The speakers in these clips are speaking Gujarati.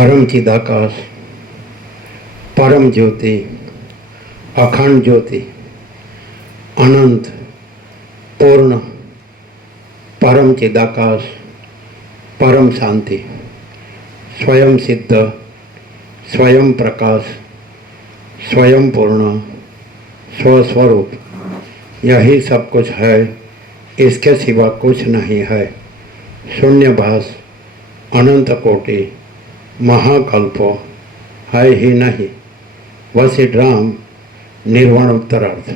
परम चिदाकाश, परम ज्योति, अखंड ज्योति, अनंत, पूर्ण, परम चिदाकाश, परम शांति, स्वयं सिद्ध, स्वयं प्रकाश, स्वयं पूर्ण, स्वस्वरूप, यही सब कुछ है, इसके सिवा कुछ नहीं है। शून्यभास, अनंत कोटि, महाकल्पो है ही नहीं। वसिड्राम निर्वाण उत्तरार्थ।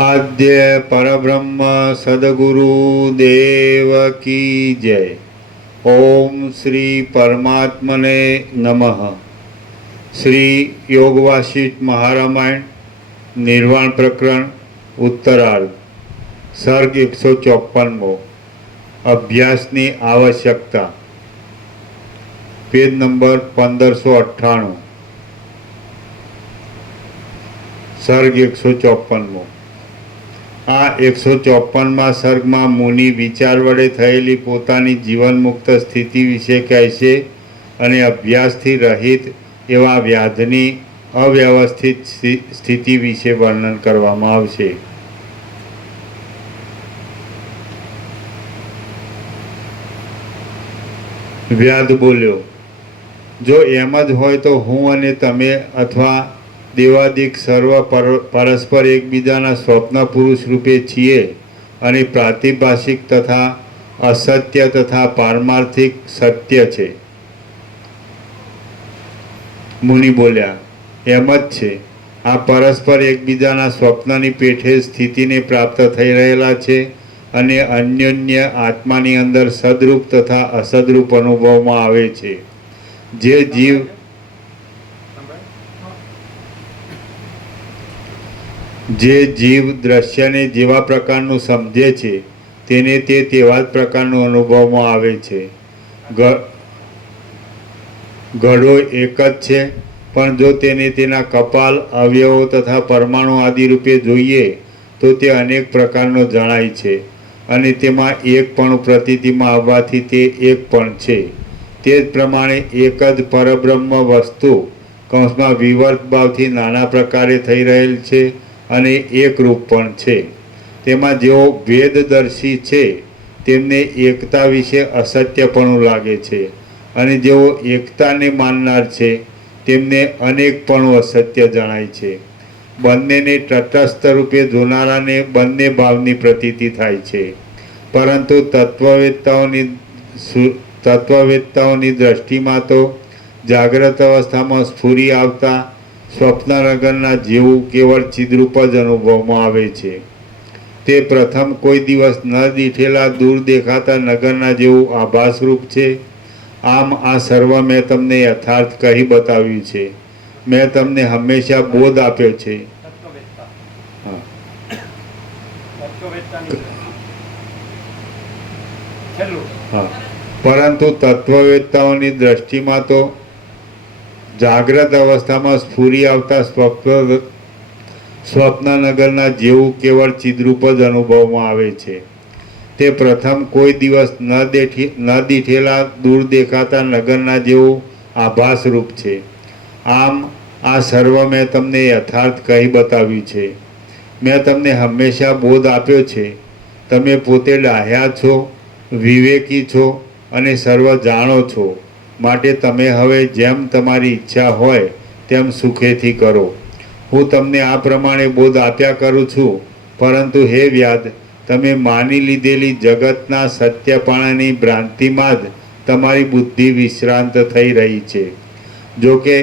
आद्य परब्रह्म सद्गुरु देव की जय। ओम श्री परमात्मने नमः। श्री योग वासिष्ठ महारामायण निर्वाण प्रकरण उत्तरार्ध सर्ग 154 अभ्यासनी आवश्यकता पेज नंबर 1598 सर्ग 154 आ 154 सर्ग में मुनि विचार वडे थयेली पोतानी जीवन मुक्त स्थिति विषे कहेशे अने अभ्यास थी रहित एवा व्याधनी अव्यवस्थित स्थिति विषे वर्णन करवामां आवशे। व्याध बोल्यो, जो एम ज होय तो हूँ अने तमे अथवा देवादिक सर्व परस्पर एकबीजाना स्वप्न पुरुष रूपे छीए अने प्रातिभाषिक तथा असत्य तथा पारमार्थिक सत्य छे। मुनि बोल्या, एम ज छे। आ परस्पर एकबीजाना स्वप्ननी पेठे स्थितिने प्राप्त थई रहेला छे अने अन्योन्य आत्मानी अंदर सदरूप तथा असदरूप अनुभवमां आवे छे। जे जीव दृश्यने जेवा प्रकारनुं समझे छे तेने ते तेवा ज प्रकारनुं अनुभवमां आवे छे। घड़ो एक ज छे, पण जो तेने तेना कपाल, अवयवो तथा परमाणु आदि रूपे जोईए तो ते अनेक प्रकारनो जणाय छे અને તેમાં એકપણું પ્રતીતિમાં આવવાથી તે એકપણ છે। તે જ પ્રમાણે એક જ પરબ્રહ્મ વસ્તુ કૌંસમાં વિવર્ત ભાવથી નાના પ્રકારે થઈ રહેલ છે અને એકરૂપ પણ છે। તેમાં જેઓ ભેદદર્શી છે તેમને એકતા વિશે અસત્યપણું લાગે છે અને જેઓ એકતાને માનનાર છે તેમને અનેકપણું અસત્ય જણાય છે। બંનેને તટસ્થ રૂપે જોનારાને બંને ભાવની પ્રતીતિ થાય છે, પરંતુ તત્વવેત્તાઓની દ્રષ્ટિમાં તો જાગ્રત અવસ્થામાં સ્ફુરી આવતા સ્વપ્નનગરના જેવું કેવળ ચિદ્રૂપ જ અનુભવમાં આવે છે। તે પ્રથમ કોઈ દિવસ ન દીઠેલા દૂર દેખાતા નગરના જેવું આભાસરૂપ છે। આમ આ સર્વ મેં તમને યથાર્થ કહી બતાવ્યું છે। मैं तमने हमेशा बोध आप्यो छे। हाँ, परंतु तत्ववेत्ताओनी दृष्टिमां तो जाग्रत अवस्था में स्फुरी आवता स्वप्ननगरना जेवुं केवल चिद्रूप ज अनुभवमां आवे छे। ते प्रथम कोई दिवस न दीठेला दूर देखाता नगरना जेवुं आभासरूप छे। आम आ सर्व मैं तमने यथार्थ कही बताव्યું છે। मैं तमने हमेशा बोध आप्यो छे। तमे पोते डाह्या छो, विवेकी छो अने सर्व जाणो छो, माटे तमे हवे जेम तमारी इच्छा होय तेम सुखेथी करो। हूँ तमने आ प्रमाणे बोध आप्या करूँ छूं, परंतु हे व्याध, तमे मानी लीधेली जगतना सत्यपणानी भ्रांतिमां ज तमारी बुद्धि विश्रांत थई रही छे। जो के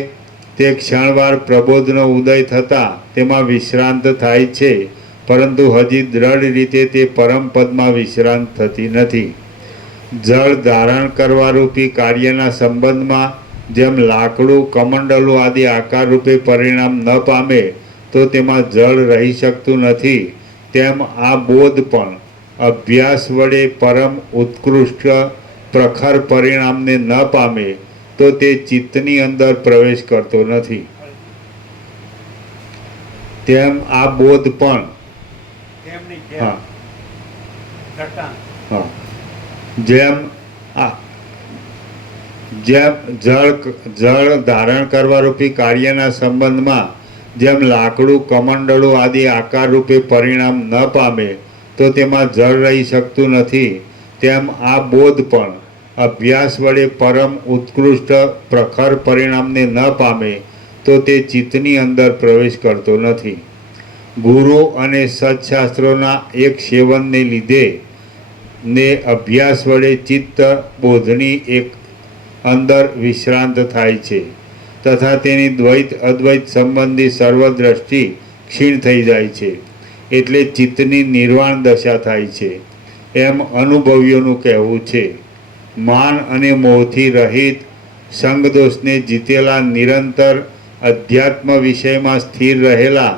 ते क्षणवार प्रबोधनो उदय थता तेमां विश्रांत थाय छे, परंतु हजी दृढ़ रीते ते परम पदमां विश्रांत थती नथी। जल धारण करवा रूपी कार्यना संबंधमां जेम लाकड़ू, कमंडलू आदि आकार रूपे परिणाम न पामे तो तेमां जल रही शकतुं नथी, तेम आ बोध पण अभ्यास वडे परम उत्कृष्ट प्रखर परिणामने न पामे तो ते चित्तनी अंदर प्रवेश करतो नथी। तेम आ बोध पण હા, જેમ આ જેમ જળ ધારણ કરવા રૂપી કાર્યના સંબંધમાં જેમ લાકડું કમંડળું આદિ આકાર રૂપે પરિણામ ન પામે તો તેમાં જળ રહી શકતું નથી, તેમ આ બોધ પણ અભ્યાસ વડે પરમ ઉત્કૃષ્ટ પ્રખર પરિણામને ન પામે તો તે ચિત્તની અંદર પ્રવેશ કરતો નથી. ગુરુ અને સત્શાસ્ત્રોના એક સેવનને લીધે ને અભ્યાસ વડે ચિત્ત બોધની એક અંદર વિશ્રાંત થાય છે તથા તેની દ્વૈત અદ્વૈત સંબંધી સર્વદ્રષ્ટિ ક્ષીણ થઈ જાય છે, એટલે ચિત્તની નિર્વાણ દશા થાય છે એમ અનુભવીઓનું કહેવું છે. માન અને મોહથી રહિત સંગદોષને જીતેલા નિરંતર અધ્યાત્મ વિષયમાં સ્થિર રહેલા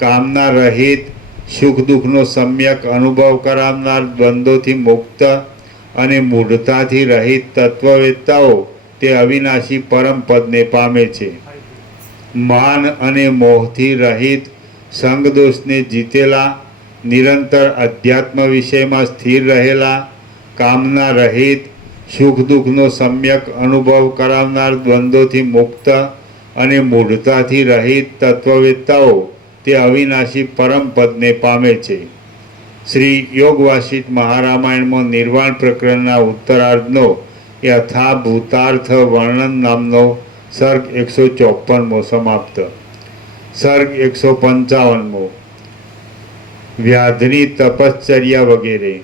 કામના રહિત સુખ દુઃખનો સમ્યક અનુભવ કરાવનાર દ્વંદ્વોથી મુક્ત અને મૂઢતાથી રહિત તત્વવેત્તાઓ તે અવિનાશી પરમ પદને પામે છે. માન અને મોહથી રહિત સંગદોષને જીતેલા નિરંતર અધ્યાત્મ વિષયમાં સ્થિર રહેલા કામના રહિત સુખ દુઃખનો સમ્યક અનુભવ કરાવનાર દ્વંદ્વોથી મુક્ત અને મૂઢતાથી રહિત તત્વવેત્તાઓ તે અવિનાશી પરમ પદને પામે છે. શ્રી યોગ વાસિષ્ઠ મહારામાયણમાં નિર્વાણ પ્રકરણના ઉત્તરાર્ધનો યથાભૂતાર્થ વર્ણન નામનો સર્ગ 154મો સમાપ્ત. સર્ગ 155મો વ્યાધની તપશ્ચર્યા વગેરે.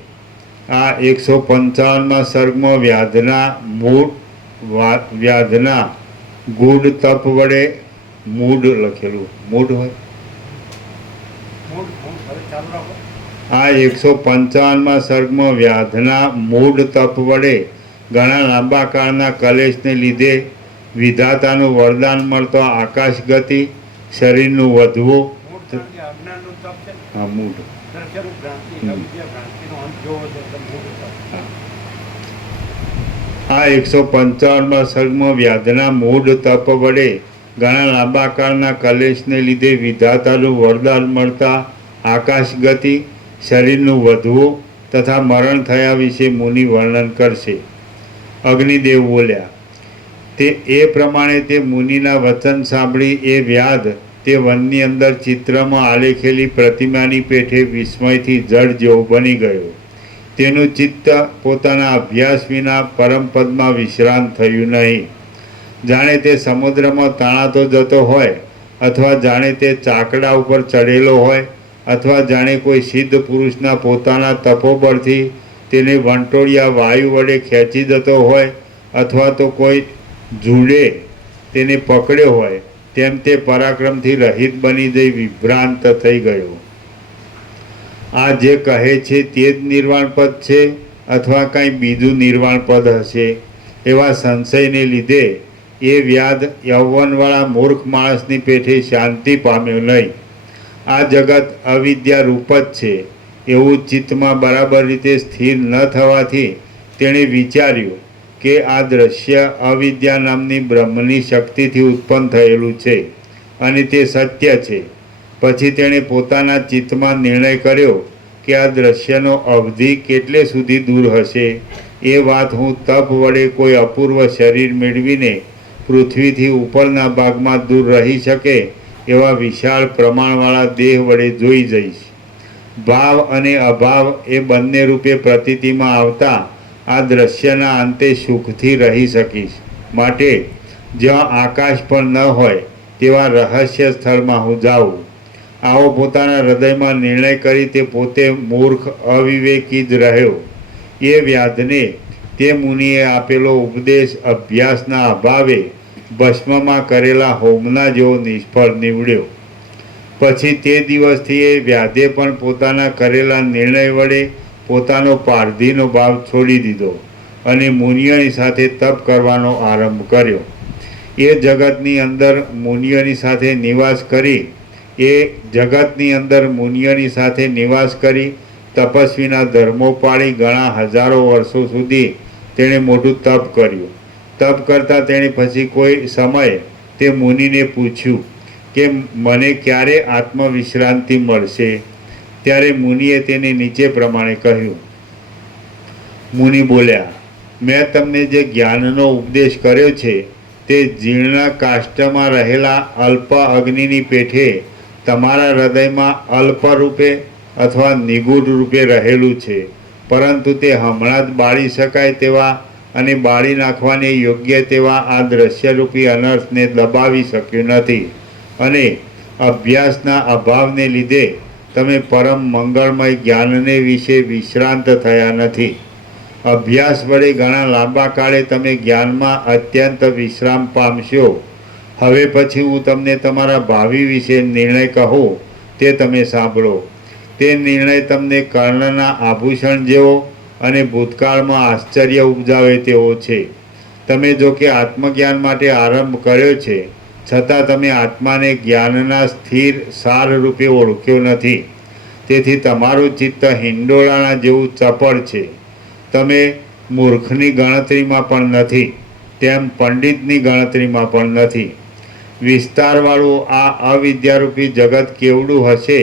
આ 155મા સર્ગમાં વ્યાધના ગૂઢ તપ વડે મૂઢ લખેલું મૂઢ હોય. આ 155મા સર્ગમાં વ્યાધના મૂઢ તપ વડે ઘણા લાંબા કાળના કલેશને લીધે વિધાતાનું વરદાન મળતો આકાશ ગતિ, શરીરનું વધવું. હા, મૂઢ. આ 155મા સર્ગમાં વ્યાધના મૂઢ તપ વડે ઘણા લાંબા કાળના કલેશને લીધે વિધાતાનું વરદાન મળતા આકાશ ગતિ, શરીરનું વધવું તથા મરણ થયા વિશે મુનિ વર્ણન કરશે. અગ્નિદેવ બોલ્યા. તે એ પ્રમાણે તે મુનિના વચન સાંભળી એ વ્યાધ તે વનની અંદર ચિત્રમાં આલેખેલી પ્રતિમાની પેઠે વિસ્મયથી જળ જેવો બની ગયો. તેનું ચિત્ત પોતાના અભ્યાસ વિના પરમપદમાં વિશ્રાંત થયું નહીં. જાણે તે સમુદ્રમાં તણાતો જતો હોય, અથવા જાણે તે ચાકડા ઉપર ચડેલો હોય, અથવા જાણે કોઈ સિદ્ધ પુરુષના પોતાના તપોબળથી તેને વંટોળિયા વાયુ વડે ખેંચી જતો હોય, અથવા તો કોઈ જુડે તેને પકડ્યો હોય, તેમ તે પરાક્રમથી રહિત બની જઈ વિભ્રાંત થઈ ગયો. આ જે કહે છે તે જ નિર્વાણ પદ છે અથવા કાંઈ બીજું નિર્વાણ પદ હશે એવા સંશયને લીધે એ વ્યાધ યૌવનવાળા મૂર્ખ માણસની પેઠે શાંતિ પામ્યો નહીં. આ જગત અવિદ્યા રૂપ જ છે એવું ચિત્તમાં બરાબર રીતે સ્થિર ન થવાથી તેણે વિચાર્યું કે આ દ્રશ્ય અવિદ્યા નામની બ્રહ્મની શક્તિથી ઉત્પન્ન થયેલું છે અને તે સત્ય છે. પછી તેણે પોતાના ચિત્તમાં નિર્ણય કર્યો કે આ દ્રશ્યનો અવધિ કેટલે સુધી દૂર હશે. એ વાત હું તપ વડે કોઈ અપૂર્વ શરીર મેળવીને પૃથ્વીથી ઉપરના ભાગમાં દૂર રહી શકે એવા વિશાળ પ્રમાણવાળા દેહ વડે જોઈ જઈશ. ભાવ અને અભાવ એ બંને રૂપે પ્રતીતિમાં આવતા આ દ્રશ્યના અંતે સુખથી રહી શકીશ. માટે જ્યાં આકાશ પણ ન હોય તેવા રહસ્ય સ્થળમાં હું જાઉં. આવો પોતાના હૃદયમાં નિર્ણય કરી તે પોતે મૂર્ખ અવિવેકી જ રહ્યો. એ વ્યાધને તે મુનિએ આપેલો ઉપદેશ અભ્યાસના અભાવે ભસ્મમાં કરેલા હોમના જેવો નિષ્ફળ નીવડ્યો. પછી તે દિવસથી એ વ્યાધે પણ પોતાના કરેલા નિર્ણય વડે પોતાનો પારધીનો ભાવ છોડી દીધો અને મુનિઓની સાથે તપ કરવાનો આરંભ કર્યો. એ જગતની અંદર મુનિઓની સાથે નિવાસ કરી તપસ્વીના ધર્મો પાળી ઘણા હજારો વર્ષો સુધી તેણે મોટું તપ કર્યું. તપ કરતાં તેણે પછી કોઈ સમયે તે મુનિને પૂછ્યું કે મને ક્યારે આત્મવિશ્રાંતિ મળશે. ત્યારે મુનિએ તેને નીચે પ્રમાણે કહ્યું મુનિ બોલ્યા, મેં તમને જે જ્ઞાનનો ઉપદેશ કર્યો છે તે જીર્ણ કાષ્ઠમાં રહેલા અલ્પ અગ્નિની પેઠે તમારા હૃદયમાં અલ્પ રૂપે અથવા નિગૂઢ રૂપે રહેલું છે, પરંતુ તે હમણાં જ બાળી શકાય તેવા અને બાળી નાખવાને યોગ્ય તેવા આ દ્રશ્યરૂપી અનર્થને દબાવી શક્યું નથી. અને અભ્યાસના અભાવને લીધે તમે પરમ મંગળમય જ્ઞાનને વિશે વિશ્રાંત થયા નથી. અભ્યાસ વડે ઘણા લાંબા કાળે તમે જ્ઞાનમાં અત્યંત વિશ્રામ પામશો. હવે પછી હું તમને તમારા ભાવિ વિશે નિર્ણય કહું તે તમે સાંભળો. તે નિર્ણય તમને કર્ણના આભૂષણ જેવો અને ભૂતકાળમાં આશ્ચર્ય ઉપજાવે તેવો છે. તમે જો કે આત્મજ્ઞાન માટે આરંભ કર્યો છે, છતાં તમે આત્માને જ્ઞાનના સ્થિર સાર રૂપે ઓળખ્યો નથી. તેથી તમારું ચિત્ત હિંડોળાના જેવું ચપળ છે. તમે મૂર્ખની ગણતરીમાં પણ નથી, તેમ પંડિતની ગણતરીમાં પણ નથી. વિસ્તારવાળું આ અવિદ્યારૂપી જગત કેવડું હશે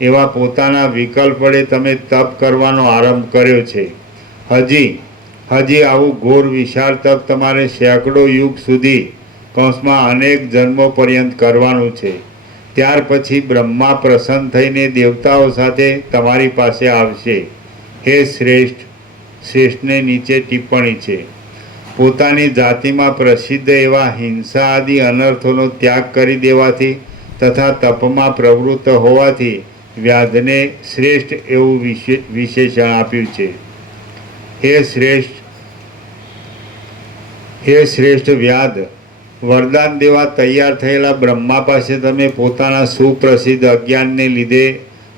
એવા પોતાના વિકલ્પ વડે તમે તપ કરવાનો આરંભ કર્યો છે. હજી આવું ઘોર વિશાળ તપ તમારે સેંકડો યુગ સુધી કૌંસમાં અનેક જન્મો પર્યંત કરવાનું છે. ત્યાર પછી બ્રહ્મા પ્રસન્ન થઈને દેવતાઓ સાથે તમારી પાસે આવશે. હે શ્રેષ્ઠને નીચે ટિપ્પણી છે. પોતાની જાતિમાં પ્રસિદ્ધ એવા હિંસા આદિ અનર્થોનો ત્યાગ કરી દેવાથી તથા તપમાં પ્રવૃત્ત હોવાથી વ્યાધને શ્રેષ્ઠ એવું વિશેષણ આપ્યું છે. હે શ્રેષ્ઠ વ્યાધ, વરદાન દેવા તૈયાર થયેલા બ્રહ્મા પાસે તમે પોતાના સુપ્રસિદ્ધ અજ્ઞાનને લીધે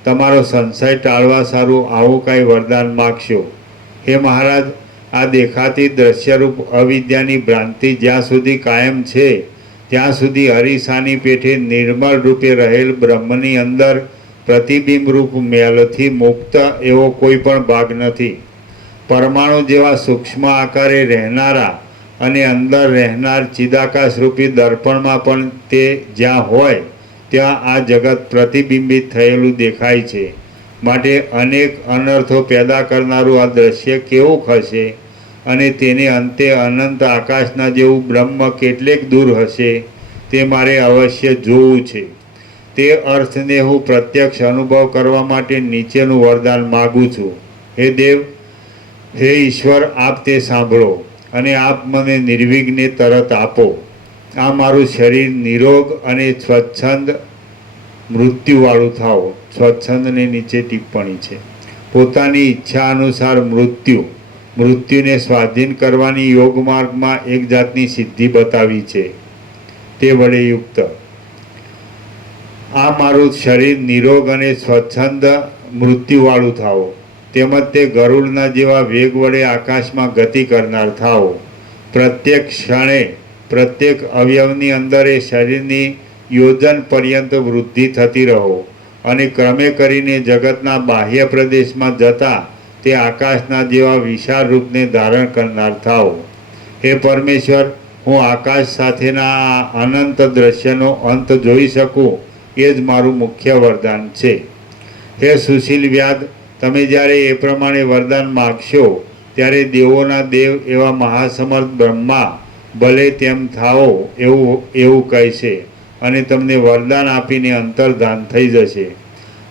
તમારો સંશય ટાળવા સારું આવું કાંઈ વરદાન માગશો. હે મહારાજ, આ દેખાતી દ્રશ્યરૂપ અવિદ્યાની ભ્રાંતિ જ્યાં સુધી કાયમ છે ત્યાં સુધી અરીસાની પેઠે નિર્મળ રૂપે રહેલ બ્રહ્મની અંદર પ્રતિબિંબરૂપ મેલથી મુક્ત એવો કોઈ પણ ભાગ નથી. પરમાણુ જેવા સૂક્ષ્મ આકારે રહેનારા અને અંદર રહેનાર ચિદાકાશરૂપી દર્પણમાં પણ તે જ્યાં હોય ત્યાં આ જગત પ્રતિબિંબિત થયેલું દેખાય છે. માટે અનેક અનર્થો પેદા કરનારું આ દ્રશ્ય કેવું હશે અને તેને અંતે અનંત આકાશના જેવું બ્રહ્મ કેટલેક દૂર હશે તે મારે અવશ્ય જોવું છે. તે અર્થને હું પ્રત્યક્ષ અનુભવ કરવા માટે નીચેનું વરદાન માગું છું. હે દેવ, હે ઈશ્વર, આપ તે સાંભળો અને આપ મને નિર્વિઘ્ને તરત આપો. આ મારું શરીર નિરોગ અને સ્વચ્છંદ મૃત્યુવાળું થાઓ. સ્વચ્છંદને નીચે ટિપ્પણી છે. પોતાની ઈચ્છા અનુસાર મૃત્યુને સ્વાધીન કરવાની યોગ માર્ગમાં એક જાતની સિદ્ધિ બતાવી છે. તે વડે યુક્ત આ મારું શરીર નિરોગ અને સ્વચ્છંદ મૃત્યુવાળું થાઓ. તેમજ તે ગરુડના જેવા વેગ વડે આકાશમાં ગતિ કરનાર થાઓ. પ્રત્યેક ક્ષણે પ્રત્યેક અવયવની અંદર એ શરીરની યોજન પર્યંત વૃદ્ધિ થતી રહો અને ક્રમે કરીને જગતના બાહ્ય પ્રદેશમાં જતા તે આકાશના જેવા વિશાળ રૂપને ધારણ કરનાર થાઓ. હે પરમેશ્વર, હું આકાશ સાથેના આ અનંત દ્રશ્યનો અંત જોઈ શકું એ જ મારું મુખ્ય વરદાન છે. હે સુશીલ વ્યાધ, તમે જ્યારે એ પ્રમાણે વરદાન માગશો ત્યારે દેવોના દેવ એવા મહાસમર્થ બ્રહ્મા ભલે તેમ થાઓ એવું કહેશે અને તમને વરદાન આપીને અંતર્ધાન થઈ જશે.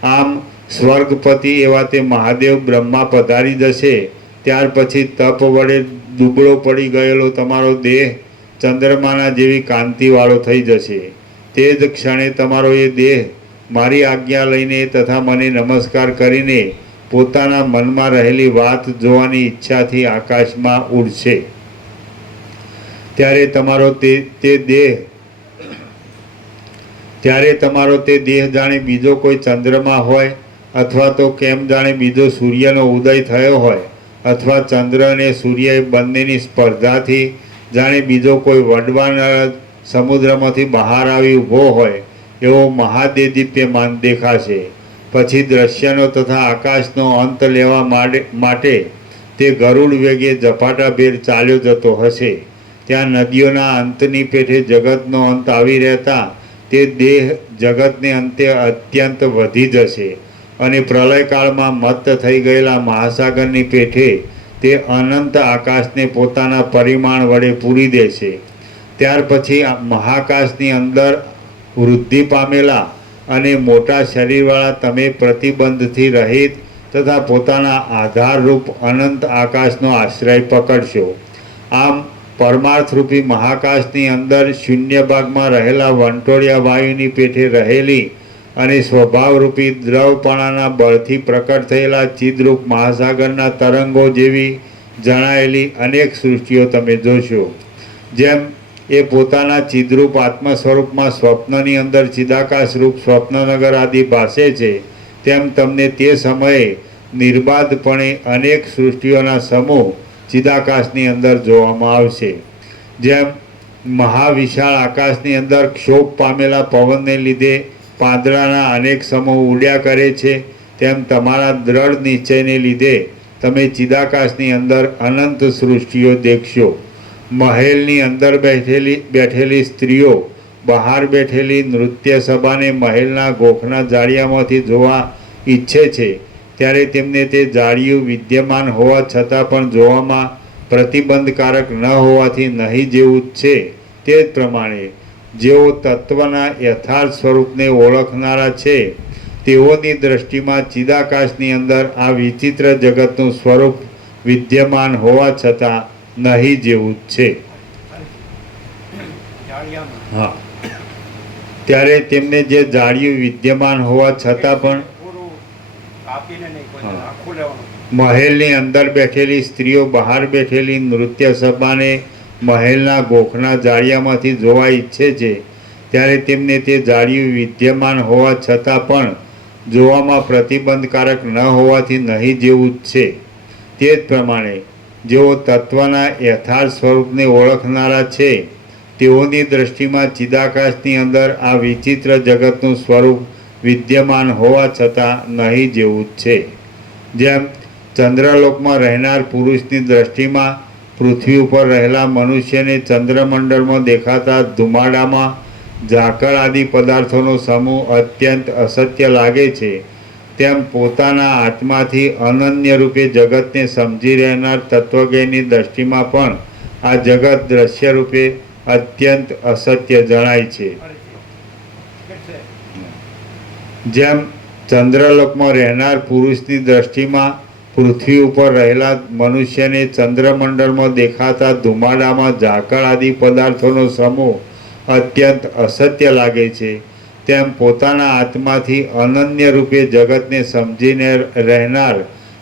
આમ સ્વર્ગપતિ એવા તે મહાદેવ બ્રહ્મા પધારી જશે. ત્યાર પછી તપ વડે દુબળો પડી ગયેલો તમારો દેહ ચંદ્રમાના જેવી કાંતિવાળો થઈ જશે. તે જ ક્ષણે તમારો એ દેહ મારી આજ્ઞા લઈને તથા મને નમસ્કાર કરીને પોતાના મનમાં રહેલી વાત જોવાની ઈચ્છાથી આકાશમાં ઉડશે. ત્યારે તમારો તે દેહ જાણે બીજો કોઈ ચંદ્રમા હોય અથવા તો કેમ જાણે બીજો સૂર્યનો ઉદય થયો હોય અથવા ચંદ્ર અને સૂર્ય બંનેની સ્પર્ધાથી જાણે બીજો કોઈ વડવાન સમુદ્રમાંથી બહાર આવી ઊભો હોય એવો મહાદેદીપ્યમાન દેખાશે. પછી દ્રશ્યનો તથા આકાશનો અંત લેવા માટે તે ગરુડ વેગે ઝપાટાભેર ચાલ્યો જતો હશે. ત્યાં નદીઓના અંતની પેઠે જગતનો અંત આવી રહેતા તે દેહ જગતને અંતે અત્યંત વધી જશે અને પ્રલયકાળમાં મત્ત થઈ ગયેલા મહાસાગરની પેઠે તે અનંત આકાશને પોતાના પરિમાણ વડે પૂરી દેશે. ત્યાર પછી આ મહાકાશની અંદર વૃદ્ધિ પામેલા અને મોટા શરીરવાળા તમે પ્રતિબંધથી રહિત તથા પોતાના આધારરૂપ અનંત આકાશનો આશ્રય પકડશો. આમ પરમાર્થરૂપી મહાકાશની અંદર શૂન્ય ભાગમાં રહેલા વંટોળિયા વાયુની પેઠે રહેલી અને સ્વભાવરૂપી દ્રવપણાના બળથી પ્રકટ થયેલા ચિદરૂપ મહાસાગરના તરંગો જેવી જણાયેલી અનેક સૃષ્ટિઓ તમે જોશો. જેમ એ પોતાના ચિદરૂપ આત્મ સ્વરૂપમાં સ્વપ્નની અંદર ચિદાકાશરૂપ સ્વપ્નનગર આદિ ભાસે છે, તેમ તમને તે સમયે નિર્બાધપણે અનેક સૃષ્ટિઓના સમૂહ ચિદાકાશની અંદર જોવામાં આવશે. જેમ મહાવિશાળ આકાશની અંદર ક્ષોભ પામેલા પવનને લીધે પાંદડાના અનેક સમૂહ ઉડ્યા કરે છે, તેમ તમારા દ્રઢ નિશ્ચયને લીધે તમે ચિદાકાશની અંદર અનંત સૃષ્ટિઓ દેખશો. મહેલની અંદર બેઠેલી સ્ત્રીઓ બહાર બેઠેલી નૃત્ય સભાને મહેલના ગોખના જાળિયામાંથી જોવા ઈચ્છે છે, ત્યારે તેમને તે જાળિયું વિદ્યમાન હોવા છતાં પણ જોવામાં પ્રતિબંધકારક ન હોવાથી નહીં જેવું જ છે. તે જ પ્રમાણે જેઓ તત્વના યથાર્થ સ્વરૂપને ઓળખનારા છે, તેઓની દ્રષ્ટિમાં ચિદાકાશની અંદર આ વિચિત્ર જગતનું સ્વરૂપ વિદ્યમાન હોવા છતાં નહીં જેવું જ છે. હા, ત્યારે તેમને જે જાળિયું વિદ્યમાન હોવા છતાં પણ મહેલની અંદર બેઠેલી સ્ત્રીઓ બહાર બેઠેલી નૃત્ય સભાને મહેલના ગોખના જાળિયામાંથી જોવા ઈચ્છે છે, ત્યારે તેમને તે જાળિયું વિદ્યમાન હોવા છતાં પણ જોવામાં પ્રતિબંધકારક ન હોવાથી નહીં જેવું જ છે. તે જ પ્રમાણે જેઓ તત્વના યથાર્થ સ્વરૂપને ઓળખનારા છે, તેઓની દ્રષ્ટિમાં ચિદાકાશની અંદર આ વિચિત્ર જગતનું સ્વરૂપ વિદ્યમાન હોવા છતાં નહીં જેવું જ છે. જેમ ચંદ્રલોકમાં રહેનાર પુરુષની દ્રષ્ટિમાં પૃથ્વી ઉપર રહેલા મનુષ્યને ચંદ્રમંડળમાં દેખાતા ધુમાડામાં ઝાકળ આદિ પદાર્થોનો સમૂહ અત્યંત અસત્ય લાગે છે, તેમ પોતાના આત્માથી અનન્ય રૂપે જગતને સમજી રહેનાર તત્વજ્ઞની દ્રષ્ટિમાં પણ આ જગત દ્રશ્ય રૂપે અત્યંત અસત્ય જણાય છે. જેમ ચંદ્રલોકમાં રહેનાર પુરુષની દ્રષ્ટિમાં પૃથ્વી ઉપર રહેલા મનુષ્યને ચંદ્રમંડળમાં દેખાતા ધુમાડામાં ઝાકળ આદિ પદાર્થોનો સમૂહ અત્યંત અસત્ય લાગે છે, તેમ પોતાના આત્માથી અનન્ય રૂપે જગતને સમજીને રહેનાર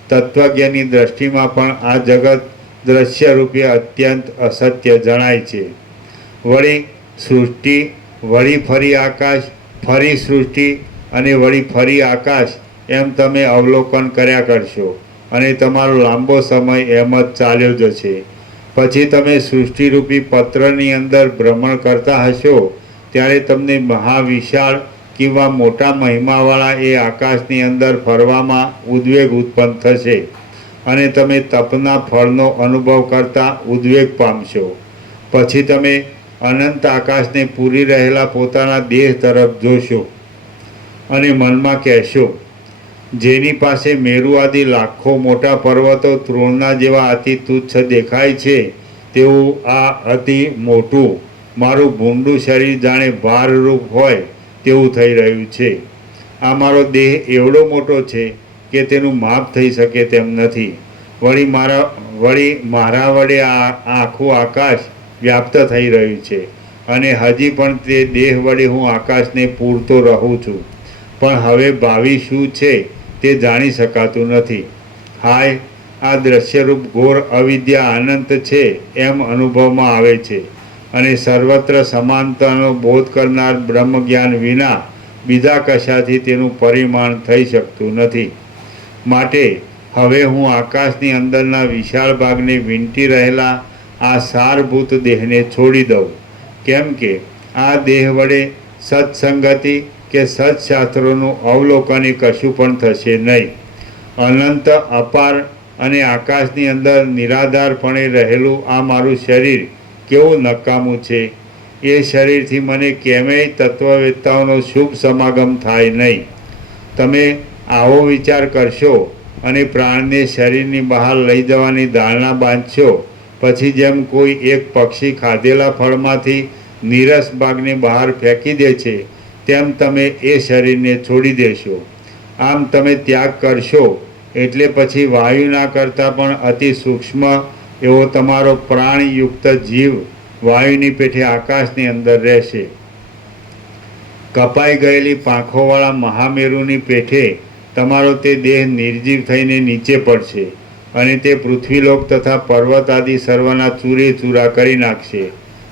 તત્વજ્ઞની દ્રષ્ટિમાં પણ આ જગત દ્રશ્ય રૂપે અત્યંત અસત્ય જણાય છે. વળી સૃષ્ટિ, વળી ફરી આકાશ, ફરી સૃષ્ટિ અને વળી ફરી આકાશ એમ તમે અવલોકન કર્યા કરશો અને તમારો લાંબો સમય એમ જ ચાલ્યો જશે. પછી તમે સૃષ્ટિરૂપી પત્રની અંદર ભ્રમણ કરતા હશો, ત્યારે તમને મહાવિશાળ કિંવા મોટા મહિમાવાળા એ આકાશની અંદર ફરવામાં ઉદ્વેગ ઉત્પન્ન થશે અને તમે તપના ફળનો અનુભવ કરતા ઉદ્વેગ પામશો. પછી તમે અનંત આકાશને પૂરી રહેલા પોતાના દેહ તરફ જોશો અને મનમાં કહેશો, જેની પાસે મેરુ આદિ લાખો મોટા પર્વતો તૃણના જેવા અતિ તુચ્છ દેખાય છે, તેવું આ અતિ મોટું મારું ભૂંડું શરીર જાણે ભારરૂપ હોય તેવું થઈ રહ્યું છે. આ મારો દેહ એવડો મોટો છે કે તેનું માપ થઈ શકે તેમ નથી. વળી મારા વડે આ આખું આકાશ વ્યાપ્ત થઈ રહ્યું છે અને હજી પણ તે દેહ વડે હું આકાશને પૂરતો રહું છું, પણ હવે ભાવિ શું છે તે જાણી શકાતું નથી. હાય, આ દ્રશ્યરૂપ ઘોર અવિદ્યા અનંત છે એમ અનુભવમાં આવે છે અને સર્વત્ર સમાનતાનો બોધ કરનાર બ્રહ્મજ્ઞાન વિના બીજા કશાથી તેનું પરિમાણ થઈ શકતું નથી. માટે હવે હું આકાશની અંદરના વિશાળ ભાગને વીંટી રહેલા આ સારભૂત દેહને છોડી દઉં, કેમ કે આ દેહ વડે સત્સંગતિ કે સત્શાસ્ત્રોનું અવલોકન કશું પણ થશે નહીં. અનંત અપાર અને આકાશની અંદર નિરાધારપણે રહેલું આ મારું શરીર કેવું નકામું છે. એ શરીરથી મને કેમેય તત્વવેત્તાઓનો શુભ સમાગમ થાય નહીં. તમે આવો વિચાર કરશો અને પ્રાણને શરીરની બહાર લઈ જવાની દાળના બાંધશો, પછી જેમ કોઈ એક પક્ષી ખાધેલા ફળમાંથી નીરસ ભાગને બહાર ફેંકી દે છે, તેમ તમે એ શરીરને છોડી દેશો. આમ તમે ત્યાગ કરશો એટલે પછી વાયુના કરતાં પણ અતિ સૂક્ષ્મ એવો તમારો પ્રાણયુક્ત જીવ વાયુની પેઠે આકાશની અંદર રહેશે. કપાઈ ગયેલી પાંખોવાળા મહામેરુની પેઠે તમારો તે દેહ નિર્જીવ થઈને નીચે પડશે અને તે પૃથ્વીલોક તથા પર્વત આદિ સર્વના ચૂરે ચૂરા કરી નાખશે.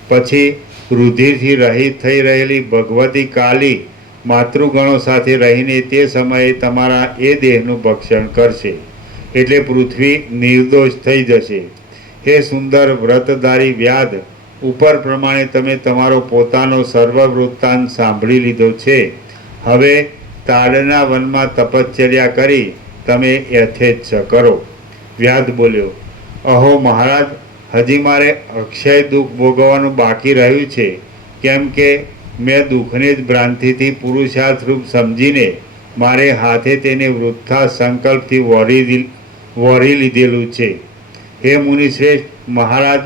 પછી રુધિરથી રહિત થઈ રહેલી ભગવતી કાલી માતૃગણો સાથે રહીને તે સમયે તમારા એ દેહનું ભક્ષણ કરશે, એટલે પૃથ્વી નિર્દોષ થઈ જશે. હે સુંદર વ્રતધારી વ્યાધ, ઉપર પ્રમાણે તમે તમારો પોતાનો સર્વ વૃત્તાંત સાંભળી લીધો છે. હવે તાડના વનમાં તપશ્ચર્યા કરી તમે યથેચ્છ કરો. વ્યાધ બોલ્યો, અહો મહારાજ, હજી મારે અક્ષય દુઃખ ભોગવવાનું બાકી રહ્યું છે, કેમ કે મેં દુઃખને જ ભ્રાંતિથી પુરુષાર્થ રૂપ સમજીને મારે હાથે તેને વૃથા સંકલ્પથી વળી લીધેલું છે. હે મુનિશ્રેષ્ઠ મહારાજ,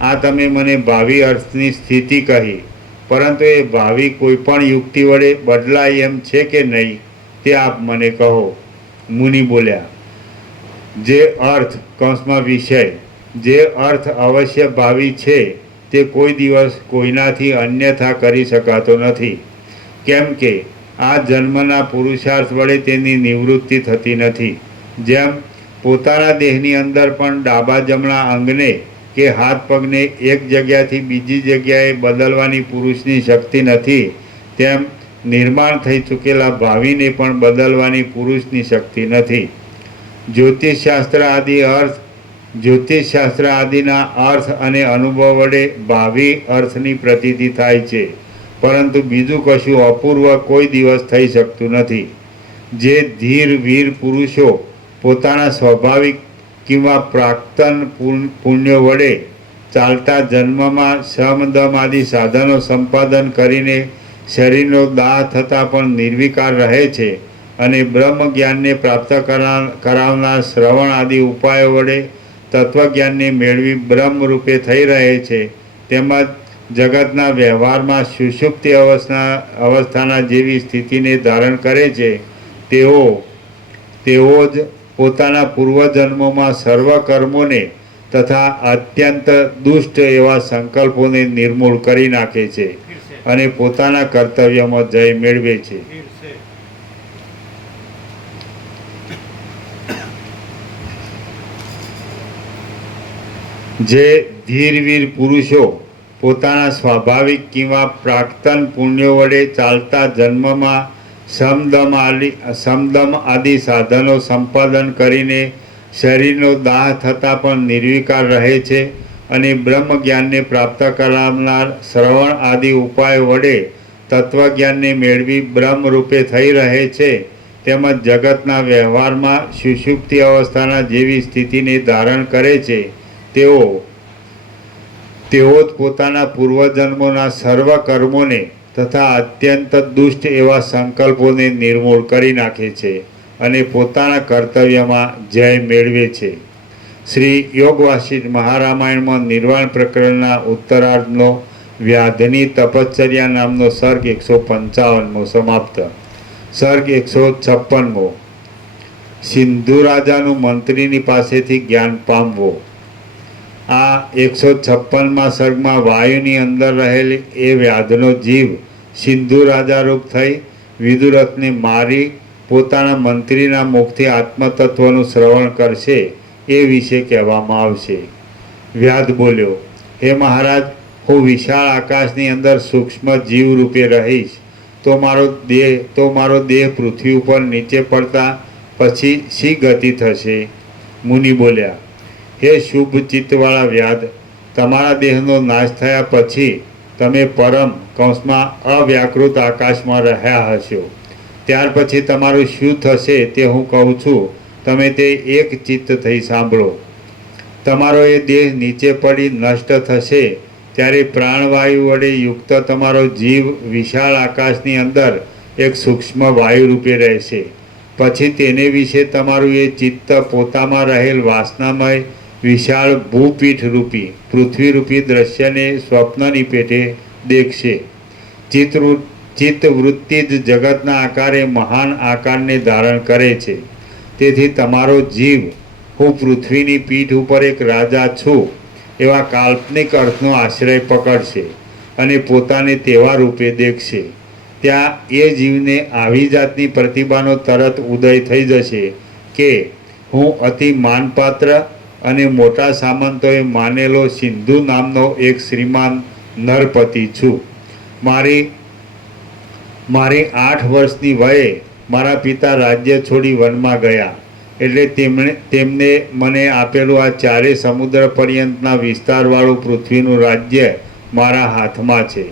આ તમે મને ભાવિ અર્થની સ્થિતિ કહી, પરંતુ એ ભાવિ કોઈ પણ યુક્તિ વડે બદલાય એમ છે કે નહીં તે આપ મને કહો. મુનિ બોલ્યા, જે અર્થ કૌંસમાં વિષય, જે અર્થ અવશ્ય ભાવિ છે તે કોઈ દિવસ કોઈનાથી અન્યથા કરી શકાતો નથી, કેમ કે આ જન્મના પુરુષાર્થ વડે તેની નિવૃત્તિ થતી નથી. જેમ પોતાના દેહની અંદર પણ ડાબા જમણા અંગને કે હાથ પગને એક જગ્યાથી બીજી જગ્યાએ બદલવાની પુરુષની શક્તિ નથી, તેમ નિર્માણ થઈ ચૂકેલા ભાવિને પણ બદલવાની પુરુષની શક્તિ નથી. જ્યોતિષશાસ્ત્ર આદિના અર્થ અને અનુભવ વડે ભાવિ અર્થની પ્રતીતિ થાય છે, પરંતુ બીજું કશું અપૂર્વ કોઈ દિવસ થઈ શકતું નથી. જે ધીર વીર પુરુષો પોતાના સ્વાભાવિક કિંવા પ્રાક્તન પુણ્યો વડે ચાલતા જન્મમાં સમ દમ આદિ સાધનો સંપાદન કરીને શરીરનો દાહ થતાં પણ નિર્વિકાર રહે છે અને બ્રહ્મ જ્ઞાનને પ્રાપ્ત કરાવનાર શ્રવણ આદિ ઉપાયો વડે તત્વજ્ઞાનને મેળવી બ્રહ્મ રૂપે થઈ રહે છે, તેમજ જગતના વ્યવહારમાં સુષુપ્તિ અવસ્થાના જેવી સ્થિતિને ધારણ કરે છે, તેઓ જ પોતાના પૂર્વજન્મોમાં સર્વ કર્મોને તથા અત્યંત દુષ્ટ એવા સંકલ્પોને નિર્મૂળ કરી નાખે છે અને પોતાના કર્તવ્યમાં જય મેળવે છે. જે ધીરવીર પુરુષો પોતાના સ્વાભાવિક કિંવા પ્રાક્તન પુણ્યો વડે ચાલતા જન્મમાં સમદમ આદિ સાધનો સંપાદન કરીને શરીરનો દાહ થતાં પણ નિર્વિકાર રહે છે અને બ્રહ્મ જ્ઞાનને પ્રાપ્ત કરાવનાર શ્રવણ આદિ ઉપાય વડે તત્વજ્ઞાનને મેળવી બ્રહ્મ રૂપે થઈ રહે છે, તેમજ જગતના વ્યવહારમાં સુષુપ્તિ અવસ્થાના જેવી સ્થિતિને ધારણ કરે છે, તેઓ જ પોતાના પૂર્વજન્મોના સર્વ કર્મોને તથા અત્યંત દુષ્ટ એવા સંકલ્પોને નિર્મૂળ કરી નાખે છે અને પોતાના કર્તવ્યમાં જય મેળવે છે. શ્રી યોગ વાસિષ્ઠ મહારામાયણમાં નિર્વાણ પ્રકરણના ઉત્તરાર્ધનો વ્યાધની તપશ્ચર્યા નામનો સર્ગ 155મો સમાપ્ત. સર્ગ 156મો. સિંધુ રાજાનું મંત્રીની પાસેથી જ્ઞાન પામવો. આ 156મા સર્ગમાં વાયુની અંદર રહેલી એ વ્યાધનો જીવ સિંધુ રાજારૂપ થઈ વિદુરથને મારી પોતાના મંત્રીના મુખથી આત્મતત્વનું શ્રવણ કરશે એ વિશે કહેવામાં આવશે. વ્યાધ બોલ્યો, હે મહારાજ, હું વિશાળ આકાશની અંદર સૂક્ષ્મ જીવ રૂપે રહીશ તો મારો દેહ પૃથ્વી ઉપર નીચે પડતા પછી શી ગતિ થશે? મુનિ બોલ્યા, હે શુભ ચિત્તવાળા વ્યાધ, તમારા દેહનો નાશ થયા પછી તમે પરમ કૌંસમાં અવ્યાકૃત આકાશમાં રહ્યા હશો. ત્યાર પછી તમારું શું થશે તે હું કહું છું, તમે તે એક ચિત્ત થઈ સાંભળો. તમારો એ દેહ નીચે પડી નષ્ટ થશે ત્યારે પ્રાણવાયુ વડે યુક્ત તમારો જીવ વિશાળ આકાશની અંદર એક સૂક્ષ્મ વાયુ રૂપે રહેશે પછી તેને વિશે તમારું એ ચિત્ત પોતામાં રહેલ વાસનામય વિશાળ ભૂપીઠરૂપી પૃથ્વીરૂપી દ્રશ્યને સ્વપ્નની પેટે દેખશે. ચિત્તવૃત્તિ જ જગતના આકારે મહાન આકારને ધારણ કરે છે. તેથી તમારો જીવ હું પૃથ્વીની પીઠ ઉપર એક રાજા છું એવા કાલ્પનિક અર્થનો આશ્રય પકડશે અને પોતાને તેવા રૂપે દેખશે. ત્યાં એ જીવને આવી જાતની પ્રતિભાનો તરત ઉદય થઈ જશે કે હું અતિ માનપાત્ર અને મોટા સામંતોએ માનેલો સિંધુ નામનો એક શ્રીમાન નરપતિ છું. મારી 8 વર્ષની વયે મારા પિતા રાજ્ય છોડી વનમાં ગયા. એટલે તેમને મને આપેલું આ ચારે સમુદ્ર પર્યંતના વિસ્તારવાળું પૃથ્વીનું રાજ્ય મારા હાથમાં છે.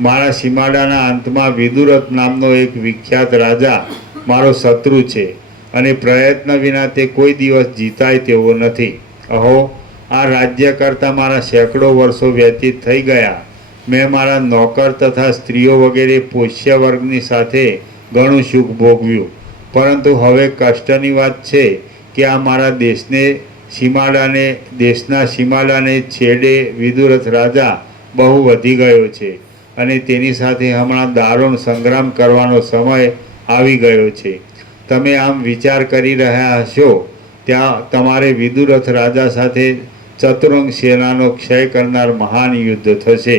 મારા સીમાડાના અંતમાં વિદુરથ નામનો એક વિખ્યાત રાજા મારો શત્રુ છે અને પ્રયત્ન વિના તે કોઈ દિવસ જીતાય તેવો નથી. અહો, આ રાજ્ય કરતાં મારા સેંકડો વર્ષો વ્યતીત થઈ ગયા. મેં મારા નોકર તથા સ્ત્રીઓ વગેરે પોષ્ય વર્ગની સાથે ઘણું સુખ ભોગવ્યું, પરંતુ હવે કષ્ટની વાત છે કે આ મારા દેશના સીમાડાને છેડે વિદુરથ રાજા બહુ વધી ગયો છે અને તેની સાથે હમણાં દારૂણ સંગ્રામ કરવાનો સમય આવી ગયો છે. તમે આમ વિચાર કરી રહ્યા હશો ત્યાં તમારે વિદુરથ રાજા સાથે ચતુરંગ સેનાનો ક્ષય કરનાર મહાન યુદ્ધ થશે.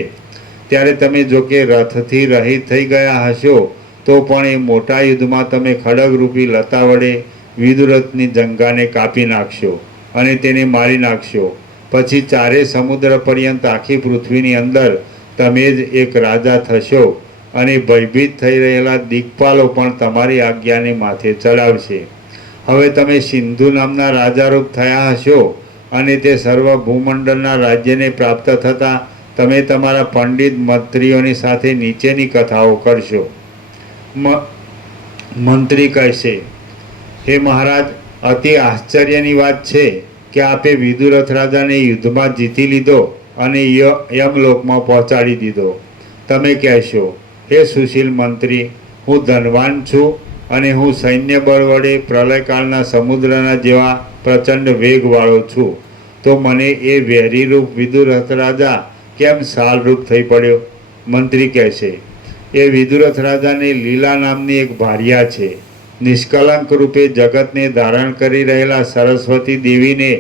ત્યારે તમે જો કે રથથી રહિત થઈ ગયા હશો તો પણ એ મોટા યુદ્ધમાં તમે ખડગરૂપી લતા વડે વિદુરથની જંગાને કાપી નાખશો અને તેને મારી નાખશો. પછી ચારે સમુદ્ર પર્યંત આખી પૃથ્વીની અંદર તમે જ એક રાજા થશો અને ભયભીત થઈ રહેલા દિક્પાલો પણ તમારી આજ્ઞાને માથે ચડાવશે. હવે તમે સિંધુ નામના રાજારૂપ થયા હશો અને તે સર્વ ભૂમંડળના રાજ્યને પ્રાપ્ત થતાં તમે તમારા પંડિત મંત્રીઓની સાથે નીચેની કથાઓ કરશો. મંત્રી કહેશે, હે મહારાજ, અતિ આશ્ચર્યની વાત છે કે આપે વિદુરથ રાજાને યુદ્ધમાં જીતી લીધો અને યમલોકમાં પહોંચાડી દીધો. તમે કહેશો, હે સુશીલ મંત્રી, હું ધનવાન છું અને હું સૈન્ય બળ વડે પ્રલયકાળના સમુદ્રના જેવા પ્રચંડ વેગવાળો છું, તો મને એ વેરીરૂપ વિદુરથ રાજા કેમ સાલરૂપ થઈ પડ્યો? મંત્રી કહેશે, એ વિદુરથ રાજાને લીલા નામની એક ભાર્યા છે. નિષ્કલંક રૂપે જગતને ધારણ કરી રહેલા સરસ્વતી દેવીને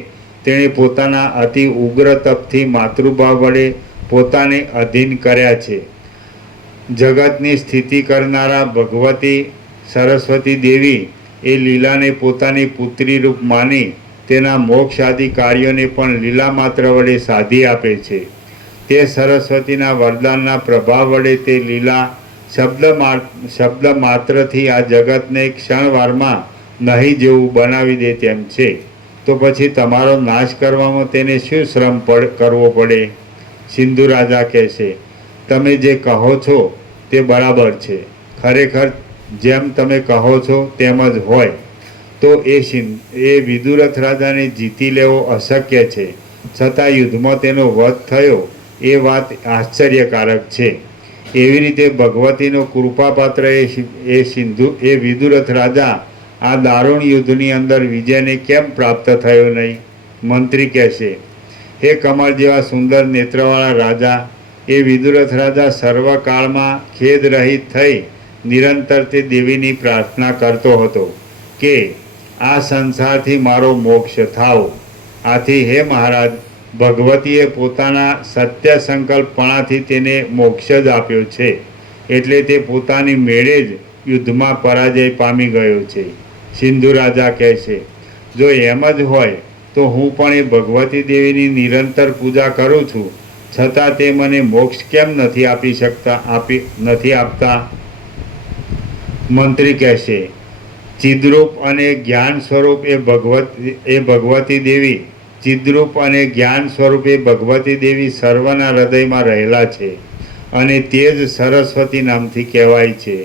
તેણે પોતાના અતિ ઉગ્ર તપથી માતૃભાવ વડે પોતાને અધીન કર્યા છે. જગતની સ્થિતિ કરનારા ભગવતી સરસ્વતી દેવી એ લીલાને પોતાની પુત્રી રૂપ માની તેના મોક્ષ આદિ કાર્યોને પણ લીલા માત્ર વડે સાધી આપે છે. તે સરસ્વતીના વરદાનના પ્રભાવ વડે તે લીલા શબ્દ માત્રથી આ જગતને ક્ષણવારમાં નહીં જેવું બનાવી દે તેમ છે. તો પછી તમારો નાશ કરવામાં તેને શું શ્રમ કરવો પડે? સિંધુ રાજા કહેશે, તમે જે કહો છો તે બરાબર છે. ખરેખર જેમ તમે કહો છો તેમ જ હોય તો એ વિદુરથ રાજાને જીતી લેવો અશક્ય છે, છતાં યુદ્ધમાં તેનો વધ થયો એ વાત આશ્ચર્યકારક છે. એવી રીતે ભગવતીનો કૃપાપાત્ર એ વિદુરથ રાજા આ દારૂણ યુદ્ધની અંદર વિજયને કેમ પ્રાપ્ત થયો નહીં? મંત્રી કહેશે, હે કમળ જેવા સુંદર નેત્રવાળા રાજા, એ વિદુરથ રાજા સર્વકાળમાં ખેદ રહિત થઈ નિરંતર તે દેવીની પ્રાર્થના કરતો હતો કે આ સંસારથી મારો મોક્ષ થાવ. આથી હે મહારાજ, ભગવતીએ પોતાના સત્ય સંકલ્પપણાથી તેને મોક્ષ જ આપ્યો છે. એટલે તે પોતાની મેળે જ યુદ્ધમાં પરાજય પામી ગયો છે. સિંધુ રાજા કહેશે, જો એમ જ હોય તો હું પણ એ ભગવતી દેવીની નિરંતર પૂજા કરું છું, છતાં તે મને મોક્ષ કેમ નથી આપતા? મંત્રી કહેશે, ચિદ્રૂપ અને જ્ઞાન સ્વરૂપ ભગવતી દેવી સર્વના હૃદયમાં રહેલા છે અને તે જ સરસ્વતી નામથી કહેવાય છે.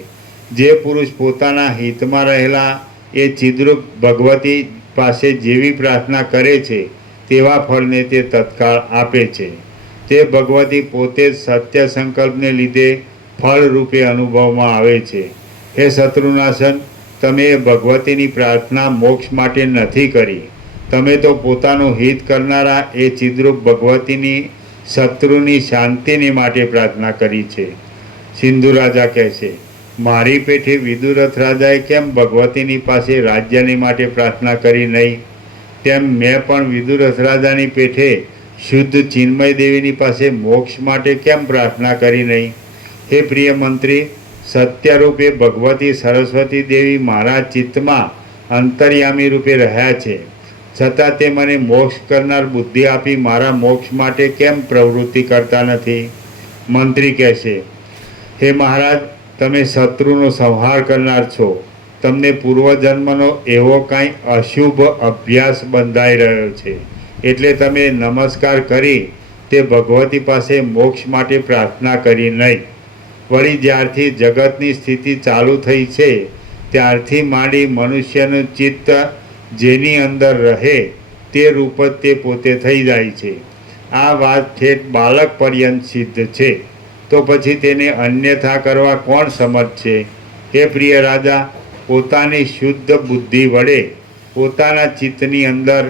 જે પુરુષ પોતાના હિતમાં રહેલા એ ચિદ્રૂપ ભગવતી પાસે જેવી પ્રાર્થના કરે છે તેવા ફળને તે તત્કાળ આપે છે. તે ભગવતી પોતે જ સત્ય સંકલ્પને લીધે ફળ રૂપે અનુભવમાં આવે છે. હે શત્રુનાશન, તમે ભગવતીની પ્રાર્થના મોક્ષ માટે નથી કરી. તમે તો પોતાનું હિત કરનારા એ ચિદ્રૂપ ભગવતીની શત્રુની શાંતિની માટે પ્રાર્થના કરી છે. સિંધુ રાજા કહેશે, મારી પેઠે વિદુરથ રાજાએ કેમ ભગવતીની પાસે રાજ્યની માટે પ્રાર્થના કરી નહીં, તેમ મેં પણ વિદુરથ રાજાની પેઠે શુદ્ધ ચિન્મય દેવીની પાસે મોક્ષ માટે કેમ પ્રાર્થના કરી નહીં? હે પ્રિય મંત્રી, સત્યરૂપે ભગવતી સરસ્વતી દેવી મારા ચિત્તમાં અંતર્યામી રૂપે રહ્યા છે, છતાં તે મને મોક્ષ કરનાર બુદ્ધિ આપી મારા મોક્ષ માટે કેમ પ્રવૃત્તિ કરતા નથી? મંત્રી કહેશે, હે મહારાજ, તમે શત્રુનો સંહાર કરનાર છો. તમને પૂર્વજન્મનો એવો કાંઈ અશુભ અભ્યાસ બંધાઈ રહ્યો છે, એટલે તમે નમસ્કાર કરી તે ભગવતી પાસે મોક્ષ માટે પ્રાર્થના કરી નહીં. વળી જ્યારથી જગતની સ્થિતિ ચાલુ થઈ છે ત્યારથી માંડી મનુષ્યનું ચિત્ત જેની અંદર રહે તે રૂપ જ તે પોતે થઈ જાય છે. આ વાત ઠેઠ બાળક પર્યંત સિદ્ધ છે, તો પછી તેને અન્યથા કરવા કોણ સમર્થ છે? હે પ્રિય રાજા, પોતાની શુદ્ધ બુદ્ધિ વડે પોતાના ચિત્તની અંદર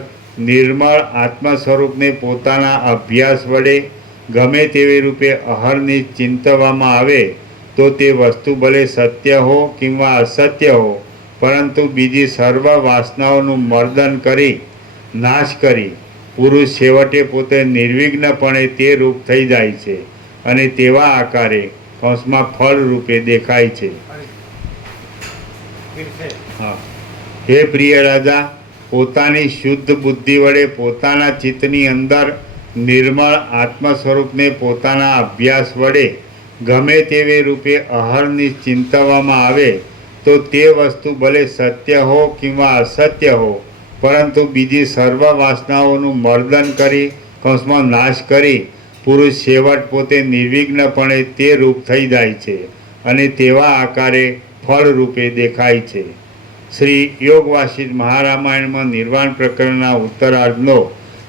નિર્મળ આત્મ સ્વરૂપને પોતાના અભ્યાસ વડે ગમે તેવી રૂપે અહર્નિશ ચિંતવામાં આવે તો તે વસ્તુ ભલે સત્ય હો કિંવા અસત્ય હો, પરંતુ બીજી સર્વ વાસનાઓનું મર્દન કરી નાશ કરી પુરુષ છેવટે પોતે નિર્વિઘ્નપણે તે રૂપ થઈ જાય છે અને તેવા આકારે કૌંસમાં ફળ રૂપે દેખાય છે. હા, હે પ્રિય રાજા, પોતાની શુદ્ધ બુદ્ધિ વડે પોતાના ચિત્તની અંદર નિર્મળ આત્મ સ્વરૂપને પોતાના અભ્યાસ વડે ગમે તેવી રૂપે અહર્નિશ ચિંતવવામાં આવે તો તે વસ્તુ ભલે સત્ય હો કિંવા અસત્ય હો, પરંતુ બીજી સર્વ વાસનાઓનું મર્દન કરી કૌંસમાં નાશ કરી પુરુષ છેવટ પોતે નિર્વિઘ્નપણે તે રૂપ થઈ જાય છે અને તેવા આકારે ફળ રૂપે દેખાય છે. શ્રી યોગ વાસિષ્ઠ મહારામાયણમાં નિર્વાણ પ્રકરણના ઉત્તરાર્ધનો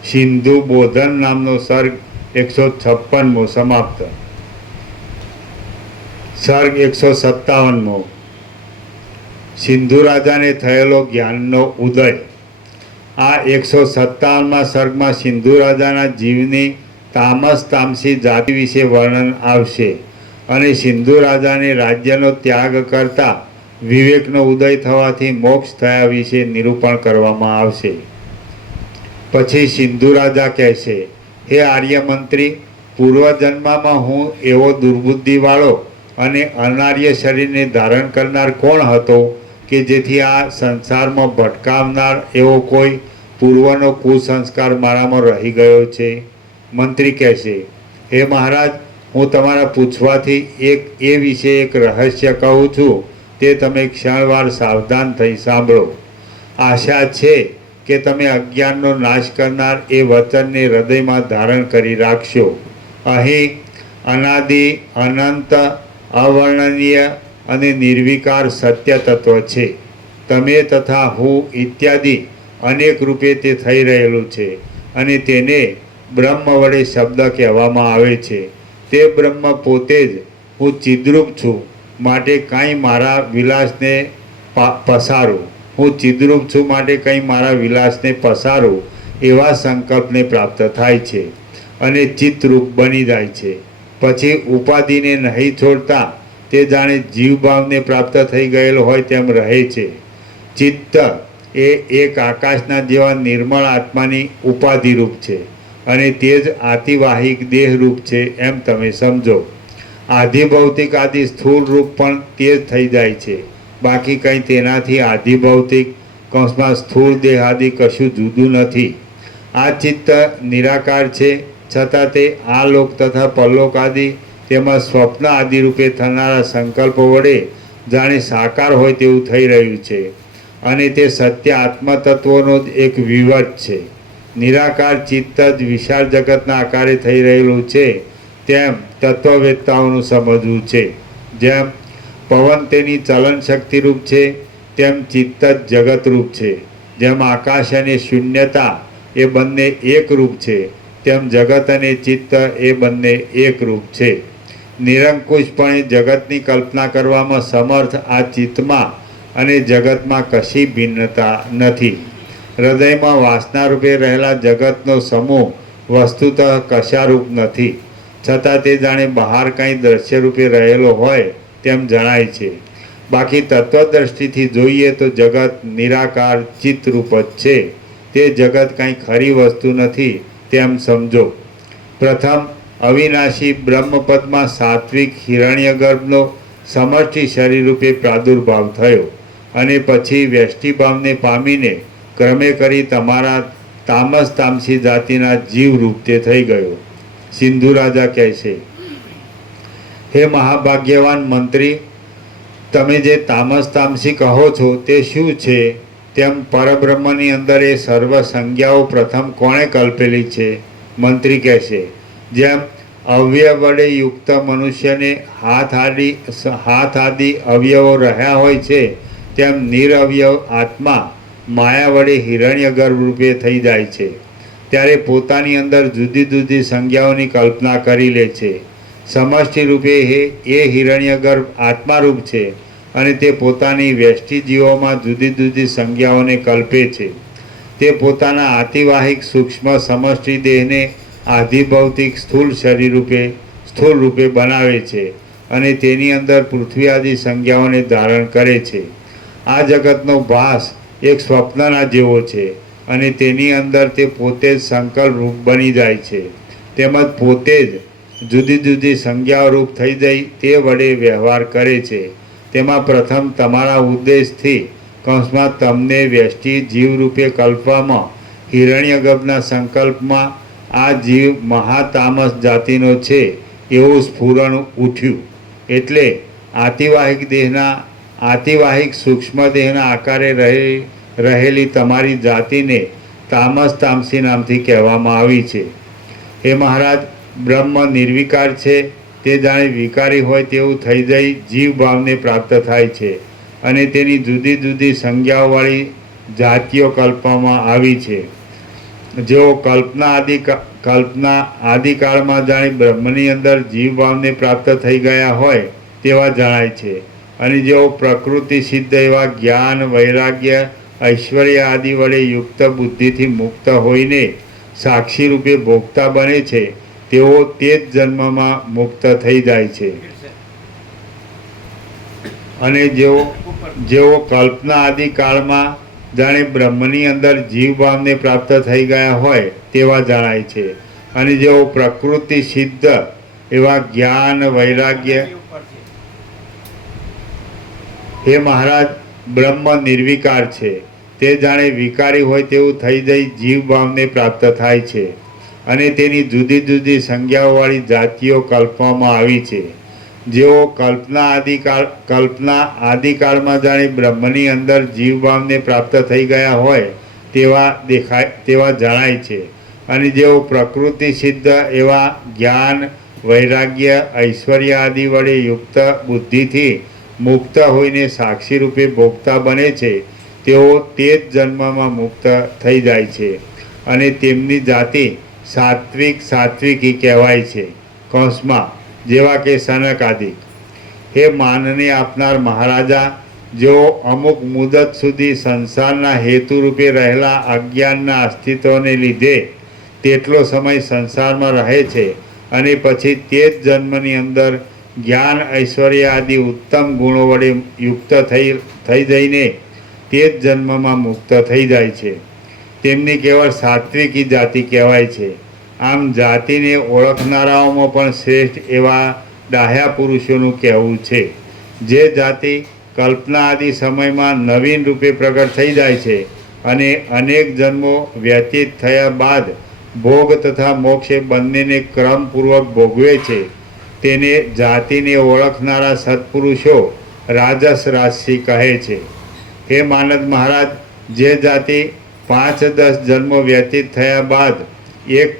સિંધુ બોધન નામનો સર્ગ 156મો સમાપ્ત. સર્ગ 157મો. સિંધુ રાજાને થયેલો જ્ઞાનનો ઉદય. આ 157મા સર્ગમાં સિંધુ રાજાના જીવની તામસ તામસી જાતિ વિશે વર્ણન આવશે અને સિંધુ રાજાને રાજ્યનો ત્યાગ કરતા વિવેકનો ઉદય થવાથી મોક્ષ થયા વિશે નિરૂપણ કરવામાં આવશે. પછી સિંધુ રાજા કહેશે, હે આર્ય મંત્રી, પૂર્વજન્મમાં હું એવો દુર્બુદ્ધિવાળો અને અનાર્ય શરીરને ધારણ કરનાર કોણ હતો કે જેથી આ સંસારમાં ભટકાવનાર એવો કોઈ પૂર્વનો કુસંસ્કાર મારામાં રહી ગયો છે? મંત્રી કહેશે, હે મહારાજ, હું તમારા પૂછવાથી એ વિશે એક રહસ્ય કહું છું, તે તમે ક્ષણવાર સાવધાન થઈ સાંભળો. આશા છે કે તમે અજ્ઞાનનો નાશ કરનાર એ વચનને હૃદયમાં ધારણ કરી રાખશો. અહીં અનાદિ અનંત અવર્ણનીય અને નિર્વિકાર સત્ય તત્વ છે. તમે તથા હું ઇત્યાદિ અનેક રૂપે તે થઈ રહેલું છે અને તેને બ્રહ્મ વડે શબ્દ કહેવામાં આવે છે. તે બ્રહ્મ પોતે જ હું ચિદ્રૂપ છું, માટે કાંઈ મારા વિલાસને પસારું. હું ચિદ્રૂપ છું માટે કંઈ મારા વિલાસને પસારું એવા સંકલ્પને પ્રાપ્ત થાય છે અને ચિત્તરૂપ બની જાય છે. પછી ઉપાધિને નહીં છોડતા તે જાણે જીવભાવને પ્રાપ્ત થઈ ગયેલો હોય તેમ રહે છે. ચિત્ત એ એક આકાશના જેવા નિર્મળ આત્માની ઉપાધિરૂપ છે અને તે જ આતિવાહિક દેહરૂપ છે એમ તમે સમજો. આધિભૌતિક આદિ સ્થૂળ રૂપ પણ તે જ થઈ જાય છે, બાકી કંઈ તેનાથી આધિભૌતિક કૌંસમાં સ્થૂળ દેહ આદિ કશું જુદું નથી. આ ચિત્ત નિરાકાર છે, છતાં તે આ લોક તથા પરલોક આદિ તેમાં સ્વપ્ન આદિ રૂપે થનારા સંકલ્પો વડે જાણે સાકાર હોય તેવું થઈ રહ્યું છે અને તે સત્ય આત્મતત્વનો જ એક વિવટ છે. નિરાકાર ચિત્ત જ વિશાળ જગતના આકારે થઈ રહેલું છે તેમ તત્વવેત્તાઓનું સમજવું છે. જેમ પવન તેની ચલન શક્તિરૂપ છે તેમ ચિત્ત જ જગતરૂપ છે. જેમ આકાશ અને શૂન્યતા એ બંને એકરૂપ છે તેમ જગત અને ચિત્ત એ બંને એકરૂપ છે. નિરંકુશપણે જગતની કલ્પના કરવામાં સમર્થ આ ચિત્તમાં અને જગતમાં કશી ભિન્નતા નથી. હૃદયમાં વાસના રૂપે રહેલા જગતનો સમૂહ વસ્તુતઃ કશારૂપ નથી, છતાં તે જાણે બહાર કંઈ દ્રશ્ય રૂપે રહેલો હોય તેમ જણાય છે. બાકી તત્વદ્રષ્ટિથી જોઈએ તો જગત નિરાકાર ચિત્તરૂપ જ છે. તે જગત કંઈ ખરી વસ્તુ નથી તેમ સમજો. પ્રથમ અવિનાશી બ્રહ્મપદમાં સાત્વિક હિરણ્યગર્ભનો સમષ્ટિ શરીર રૂપે પ્રાદુર્ભાવ થયો અને પછી વ્યષ્ટિભાવને પામીને ક્રમે કરી તમારા તામસ તામસી જાતિના જીવ રૂપ તે થઈ ગયો. સિંધુ રાજા કહે છે, હે મહાભાગ્યવાન મંત્રી, તમે જે તામસ તામસી કહો છો તે શું છે? તેમ પરબ્રહ્મની અંદર એ સર્વ સંજ્ઞાઓ પ્રથમ કોણે કલ્પેલી છે? મંત્રી કહેશે, જેમ અવયવ વડે યુક્ત મનુષ્યને હાથ આદિ અવયવો રહ્યા હોય છે, તેમ નિરઅવયવ આત્મા માયા વડે હિરણ્યગર્ભ રૂપે થઈ જાય છે. ત્યારે પોતાની અંદર જુદી જુદી સંજ્ઞાઓની કલ્પના કરી લે છે. સમષ્ટિ રૂપે એ હિરણ્યગર્ભ આત્મારૂપ છે અને તે પોતાની વ્યષ્ટિ જીવોમાં જુદી જુદી સંજ્ઞાઓને કલ્પે છે. તે પોતાના આતિવાહિક સૂક્ષ્મ સમષ્ટિ દેહને આધિભૌતિક સ્થૂળ રૂપે બનાવે છે અને તેની અંદર પૃથ્વી આદિ સંજ્ઞાઓને ધારણ કરે છે. આ જગતનો ભાસ એક સ્વપ્નના જેવો છે અને તેની અંદર તે પોતે જ સંકલ્પ રૂપ બની જાય છે. તેમજ પોતે જ જુદી જુદી સંજ્ઞાઓ રૂપ થઈ જઈ તે વડે વ્યવહાર કરે છે. તેમાં પ્રથમ તમારા ઉદ્દેશથી કૌંસમાં તમને વ્યષ્ટિ જીવ રૂપે કલ્પવામાં હિરણ્યગર્ભના સંકલ્પમાં આ જીવ મહાતામસ જાતિનો છે એવું સ્ફુરણ ઉઠ્યું. એટલે આતિવાહિક સૂક્ષ્મ દેહના આકારે રહેલી તમારી જાતિને તામસ તામસી નામથી કહેવામાં આવી છે. હે મહારાજ, બ્રહ્મ નિર્વિકાર છે. તે જાણે વિકારી હોય તેવું થઈ જઈ જીવ ભાવને પ્રાપ્ત થાય છે અને તેની જુદી જુદી સંજ્ઞાઓવાળી જાતિઓ કલ્પવામાં આવી છે. જેઓ કલ્પના આદિકાળમાં જાણે બ્રહ્મની અંદર જીવ ભાવને પ્રાપ્ત થઈ ગયા હોય તેવા જણાય છે. અને જેઓ પ્રકૃતિ સિદ્ધ એવા જ્ઞાન, વૈરાગ્ય, ઐશ્વર્ય આદિ વડે યુક્ત બુદ્ધિથી મુક્ત હોઈને સાક્ષી રૂપે ભોગતા બને છે, તેઓ તે જ જન્મમાં મુક્ત થઈ જાય છે. અને જેઓ કલ્પના આદિ કાળમાં જાણે બ્રહ્મની અંદર જીવ ભાવને પ્રાપ્ત થઈ ગયા હોય તેવા જણાય છે. અને જેઓ પ્રકૃતિ સિદ્ધ એવા જ્ઞાન, વૈરાગ્ય, હે મહારાજ, બ્રહ્મ નિર્વિકાર છે. તે જાણે વિકારી હોય તેવું થઈ જઈ જીવ ભાવને પ્રાપ્ત થાય છે અને તેની જુદી જુદી સંજ્ઞાઓવાળી જાતિઓ કલ્પવામાં આવી છે. જેઓ કલ્પના આદિકાળમાં જાણે બ્રહ્મની અંદર જીવ ભાવને પ્રાપ્ત થઈ ગયા હોય તેવા જણાય છે. અને જેઓ પ્રકૃતિ સિદ્ધ એવા જ્ઞાન, વૈરાગ્ય, ઐશ્વર્ય આદિ વડે યુક્ત બુદ્ધિથી મુક્ત હોઈને સાક્ષી રૂપે ભોગતા બને છે, તેઓ તે જ જન્મમાં મુક્ત થઈ જાય છે અને તેમની જાતિ સાત્વિકી કહેવાય છે. કૌંસમાં જેવા કે સનક આદિ. હે માનને આપનાર મહારાજા, જેઓ અમુક મુદત સુધી સંસારના હેતુ રૂપે રહેલા અજ્ઞાનના અસ્તિત્વને લીધે તેટલો સમય સંસારમાં રહે છે અને પછી તે જ જન્મની અંદર જ્ઞાન, ઐશ્વર્ય આદિ ઉત્તમ ગુણો વડે યુક્ત થઈ જઈને તે જ જન્મમાં મુક્ત થઈ જાય છે, તેમની કેવળ સાત્વિકી જાતિ કહેવાય છે. આમ જાતિને ઓળખનારાઓમાં પણ શ્રેષ્ઠ એવા ડાહ્યા પુરુષોનું કહેવું છે. જે જાતિ કલ્પના આદિ સમયમાં નવીન રૂપે પ્રગટ થઈ જાય છે અને અનેક જન્મો વ્યતીત થયા બાદ ભોગ તથા મોક્ષ બંનેને ક્રમપૂર્વક ભોગવે છે, તેને જાતિને ઓળખનારા સત્પુરુષો રાજસ રાશિ કહે છે. હે માનદ મહારાજ, જે જાતિ 5-10 જન્મો વ્યતીત થયા બાદ એક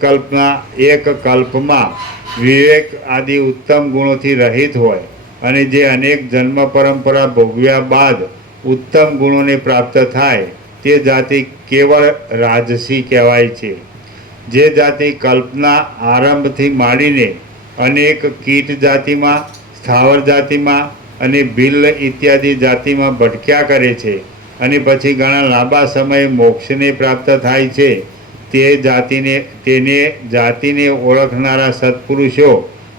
કલ્પમાં વિવેક આદિ ઉત્તમ ગુણોથી રહિત હોય અને જે અનેક જન્મ પરંપરા ભોગવ્યા બાદ ઉત્તમ ગુણોને પ્રાપ્ત થાય તે જાતિ કેવળ રાજસી કહેવાય છે. જે જાતિ કલ્પના આરંભથી માંડીને અનેક કીટ જાતિમાં, સ્થાવર જાતિમાં અને ભીલ ઇત્યાદિ જાતિમાં ભટક્યા કરે છે અને પછી ઘણા લાંબા સમયે મોક્ષને પ્રાપ્ત થાય છે, તેને જાતિને ઓળખનારા સત્પુરુષો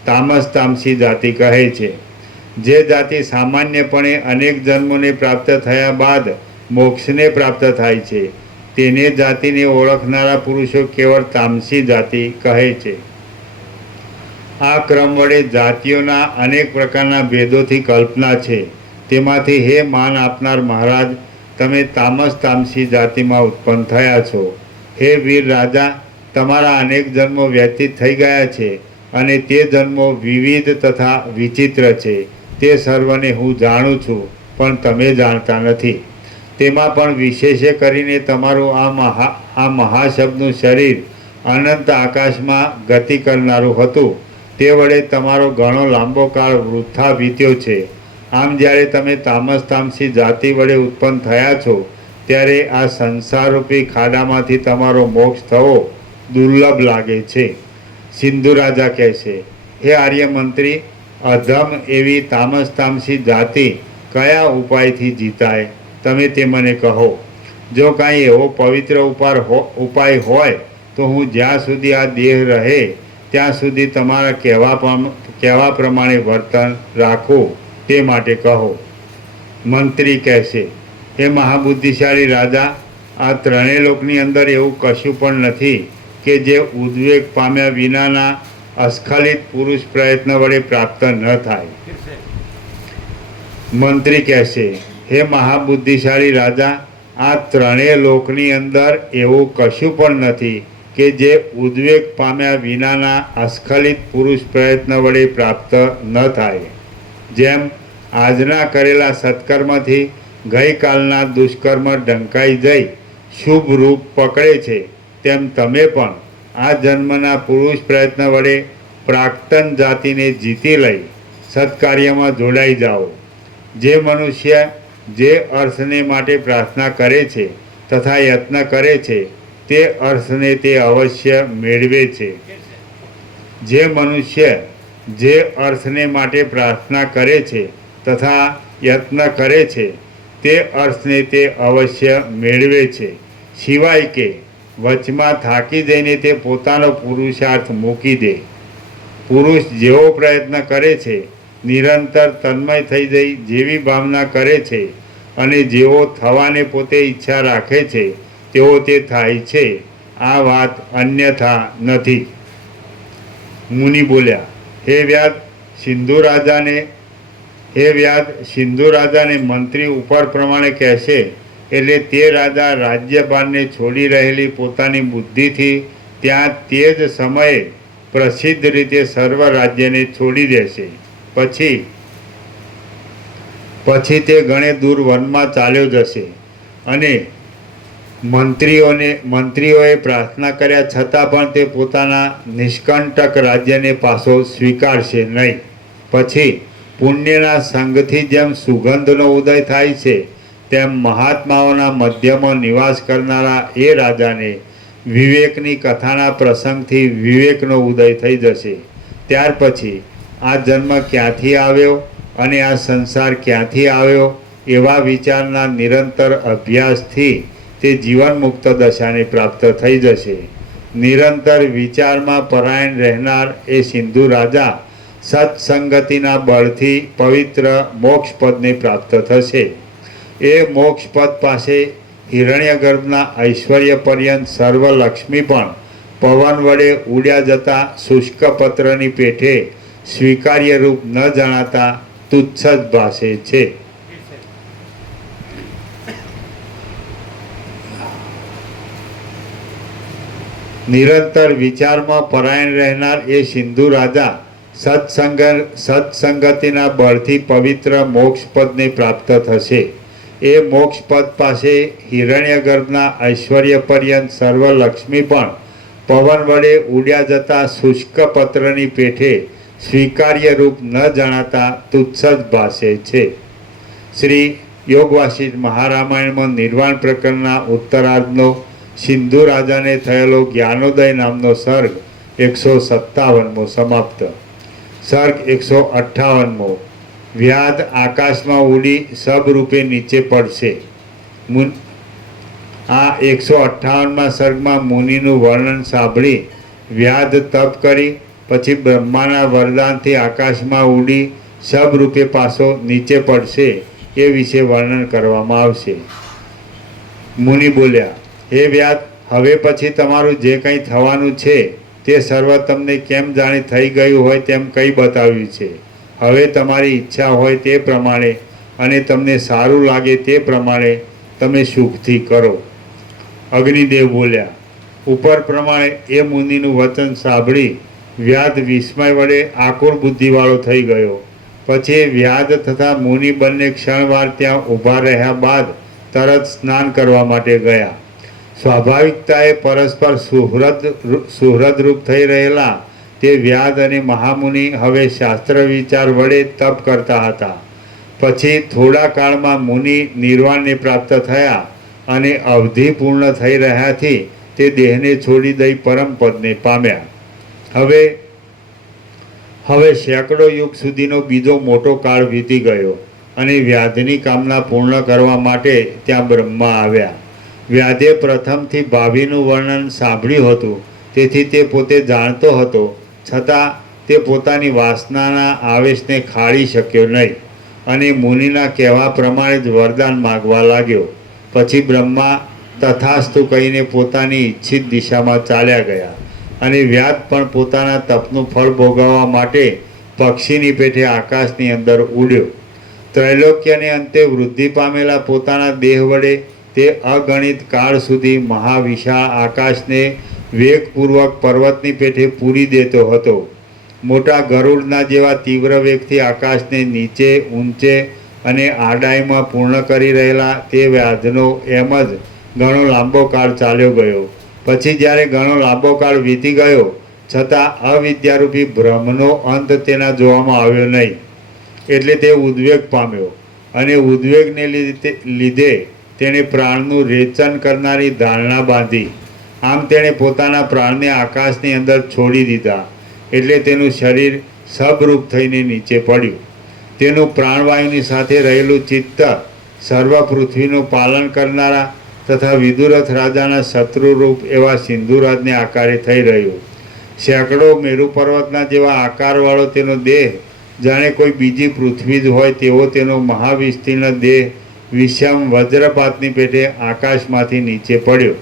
તામસી જાતિ કહે છે. જે જાતિ સામાન્યપણે અનેક જન્મોને પ્રાપ્ત થયા બાદ મોક્ષને પ્રાપ્ત થાય છે, તેને જાતિને ઓળખનારા પુરુષો કેવળ તામસી જાતિ કહે છે. આ ક્રમ વડે જાતિઓના અનેક પ્રકારના ભેદોથી કલ્પના છે. તેમાંથી હે માન આપનાર મહારાજ, તમે તામસી જાતિમાં ઉત્પન્ન થયા છો. હે વીર રાજા, તમારા અનેક જન્મો વ્યતીત થઈ ગયા છે અને તે જન્મો વિવિધ તથા વિચિત્ર છે. તે સર્વને હું જાણું છું, પણ તમે જાણતા નથી. તેમાં પણ વિશેષે કરીને તમારું આ મહાશબ્દનું શરીર અનંત આકાશમાં ગતિ કરનારું હતું. તે વડે તમારો ઘણો લાંબો કાળ વૃથા વીત્યો છે. આમ જ્યારે તમે તામસી જાતિ વડે ઉત્પન્ન થયા છો, ત્યારે આ સંસારરૂપી ખાડામાંથી તમારો મોક્ષ થવો દુર્લભ લાગે છે. સિંધુ રાજા કહે છે, હે આર્ય મંત્રી, અધમ એવી તામસી જાતિ કયા ઉપાયથી જીતાય? તમે તે મને કહો. જો કાંઈ એવો પવિત્ર ઉપાય હોય તો હું જ્યાં સુધી આ દેહ રહે ત્યાં સુધી તમારા કહેવા પ્રમાણે વર્તન રાખું, તે માટે કહો. મંત્રી કહેશે, હે મહાબુદ્ધિશાળી રાજા, આ ત્રણેય લોકની અંદર એવું કશું પણ નથી કે જે ઉદ્વેગ પામ્યા વિનાના અસ્ખલિત પુરુષ પ્રયત્ન વડે પ્રાપ્ત ન થાય. મંત્રી કહેશે, હે મહાબુદ્ધિશાળી રાજા, આ ત્રણેય લોકની અંદર એવું કશું પણ નથી કે જે ઉદ્વેગ પામ્યા વિનાના અસ્ખલિત પુરુષ પ્રયત્ન વડે પ્રાપ્ત ન થાય. જેમ આજના કરેલા સત્કર્મથી ગઈકાલના દુષ્કર્મ ઢંકાઈ જઈ શુભ રૂપ પકડે છે, તેમ તમે પણ આ જન્મના પુરુષ પ્રયત્ન વડે પ્રાક્તન જાતિને જીતી લઈ સત્કાર્યમાં જોડાઈ જાઓ. જે મનુષ્ય જે અર્થને માટે પ્રાર્થના કરે છે તથા યત્ન કરે છે, તે અર્થને તે અવશ્ય મેળવે છે. જે મનુષ્ય જે અર્થને માટે પ્રાર્થના કરે છે તથા યત્ન કરે છે, તે અર્થને તે અવશ્ય મેળવે છે. સિવાય કે વચમાં થાકી જઈને તે પોતાનો પુરુષાર્થ મૂકી દે. પુરુષ જેવો પ્રયત્ન કરે છે, નિરંતર તન્મય થઈ જઈ જેવી ભાવના કરે છે અને જેવો થવાને પોતે ઈચ્છા રાખે છે, તેવો તે થાય છે. આ વાત અન્યથા નથી. મુનિ બોલ્યા, હે વ્યાદ, સિંધુ રાજાને મંત્રી ઉપર પ્રમાણે કહેશે, એટલે તે રાજા રાજ્યભારને છોડી રહેલી પોતાની બુદ્ધિથી ત્યાં તે જ સમયે પ્રસિદ્ધ રીતે સર્વ રાજ્યને છોડી દેશે. પછી તે ઘણે દૂર વનમાં ચાલ્યો જશે અને મંત્રીઓએ પ્રાર્થના કર્યા છતાં પણ તે પોતાના નિષ્કંટક રાજ્યને પાછો સ્વીકારશે નહીં. પછી પુણ્યના સંગથી જેમ સુગંધનો ઉદય થાય છે, તેમ મહાત્માઓના મધ્યમાં નિવાસ કરનારા એ રાજાને વિવેકની કથાના પ્રસંગથી વિવેકનો ઉદય થઈ જશે. ત્યાર પછી આ જન્મ ક્યાંથી આવ્યો અને આ સંસાર ક્યાંથી આવ્યો એવા વિચારના નિરંતર અભ્યાસથી તે જીવન મુક્ત દશાને પ્રાપ્ત થઈ જશે. નિરંતર વિચારમાં પરાયણ રહેનાર એ સિંધુ રાજા સત્સંગતિના બળથી પવિત્ર મોક્ષપદને પ્રાપ્ત થશે. એ મોક્ષપદ પાસે હિરણ્યગર્ભના ઐશ્વર્ય પર્યંત સર્વ લક્ષ્મી પણ પવન વડે ઉડ્યા જતા શુષ્ક પત્રની પેઠે સ્વીકાર્ય રૂપ ન જણાતા તુચ્છ જ ભાસે છે. નિરંતર વિચારમાં પરાયણ રહેનાર એ સિંધુ રાજા સત્સંગતિના બળથી પવિત્ર મોક્ષપદને પ્રાપ્ત થશે. એ મોક્ષપદ પાસે હિરણ્યગર્ભના ઐશ્વર્ય પર્યંત સર્વ લક્ષ્મી પણ પવન વડે ઉડ્યા જતા શુષ્ક પત્રની પેઠે સ્વીકાર્ય રૂપ ન જણાતા તુચ્છ જ ભાસે છે. શ્રી યોગવાસિષ્ઠ મહારામાયણમાં નિર્વાણ પ્રકરણના ઉત્તરાર્ધનો સિંધુ રાજાને થયેલો જ્ઞાનોદય નામનો સર્ગ 157મો સમાપ્ત. સર્ગ 158મો. વ્યાધ આકાશમાં ઉડી સબરૂપે નીચે પડશે. આ 158માં સર્ગમાં મુનિનું વર્ણન સાંભળી વ્યાધ તપ કરી પછી બ્રહ્માના વરદાનથી આકાશમાં ઉડી સબરૂપે પાછો નીચે પડશે એ વિશે વર્ણન કરવામાં આવશે. મુનિ બોલ્યા, હે વ્યાધ, હવે પછી તમારું જે કંઈ થવાનું છે તે સર્વ તમને કેમ જાણે થઈ ગયું હોય તેમ કંઈ બતાવ્યું છે. હવે તમારી ઈચ્છા હોય તે પ્રમાણે અને તમને સારું લાગે તે પ્રમાણે તમે સુખથી કરો. અગ્નિદેવ બોલ્યા. ઉપર પ્રમાણે એ મુનિનું વચન સાંભળી વ્યાધ વિસ્મય વડે આકુર બુદ્ધિવાળો થઈ ગયો. પછી વ્યાધ તથા મુનિ બંને ક્ષણવાર ત્યાં ઊભા રહ્યા બાદ તરત સ્નાન કરવા માટે ગયા. સ્વાભાવિકતાએ પરસ્પર સુહૃદરૂપ થઈ રહેલા તે વ્યાધ અને મહામુનિ હવે શાસ્ત્ર વિચાર વડે તપ કરતા હતા. પછી થોડા કાળમાં મુનિ નિર્વાણને પ્રાપ્ત થયા અને અવધિ પૂર્ણ થઈ રહ્યાથી તે દેહને છોડી દઈ પરમપદને પામ્યા. હવે સેંકડો યુગ સુધીનો બીજો મોટો કાળ વીતી ગયો અને વ્યાધની કામના પૂર્ણ કરવા માટે ત્યાં બ્રહ્મા આવ્યા. વ્યાધે પ્રથમથી ભાવિનું વર્ણન સાંભળ્યું હતું, તેથી તે પોતે જાણતો હતો, છતાં તે પોતાની વાસનાના આવેશને ખાળી શક્યો નહીં અને મુનિના કહેવા પ્રમાણે જ વરદાન માગવા લાગ્યો. પછી બ્રહ્મા તથાસ્તુ કહીને પોતાની ઈચ્છિત દિશામાં ચાલ્યા ગયા અને વ્યાધ પણ પોતાના તપનું ફળ ભોગવવા માટે પક્ષીની પેઠે આકાશની અંદર ઉડ્યો. ત્રૈલોક્યને અંતે વૃદ્ધિ પામેલા પોતાના દેહ વડે તે અગણિત કાળ સુધી મહાવિશાળ આકાશને વેગપૂર્વક પર્વતની પેઠે પૂરી દેતો હતો. મોટા ગરુડના જેવા તીવ્ર વેગથી આકાશને નીચે ઊંચે અને આડાઈમાં પૂર્ણ કરી રહેલા તે વ્યાધનો એમ જ ઘણો લાંબો કાળ ચાલ્યો ગયો. પછી જ્યારે ઘણો લાંબો કાળ વીતી ગયો છતાં અવિદ્યારૂપી ભ્રમનો અંત તેના જોવામાં આવ્યો નહીં, એટલે તે ઉદ્વેગ પામ્યો અને ઉદ્વેગને લીધે તેણે પ્રાણનું રેચન કરનારી ધારણા બાંધી. આમ તેણે પોતાના પ્રાણને આકાશની અંદર છોડી દીધા, એટલે તેનું શરીર સબરૂપ થઈને નીચે પડ્યું. તેનું પ્રાણવાયુની સાથે રહેલું ચિત્ત સર્વ પૃથ્વીનું પાલન કરનારા તથા વિદુરથ રાજાના શત્રુરૂપ એવા સિંધુરાજને આકારે થઈ રહ્યું. સેંકડો મેરુ પર્વતના જેવા આકારવાળો તેનો દેહ જાણે કોઈ બીજી પૃથ્વી જ હોય તેવો તેનો મહાવિસ્તીર્ણ દેહ વિષમ વજ્રપાતની પેઠે આકાશમાંથી નીચે પડ્યો.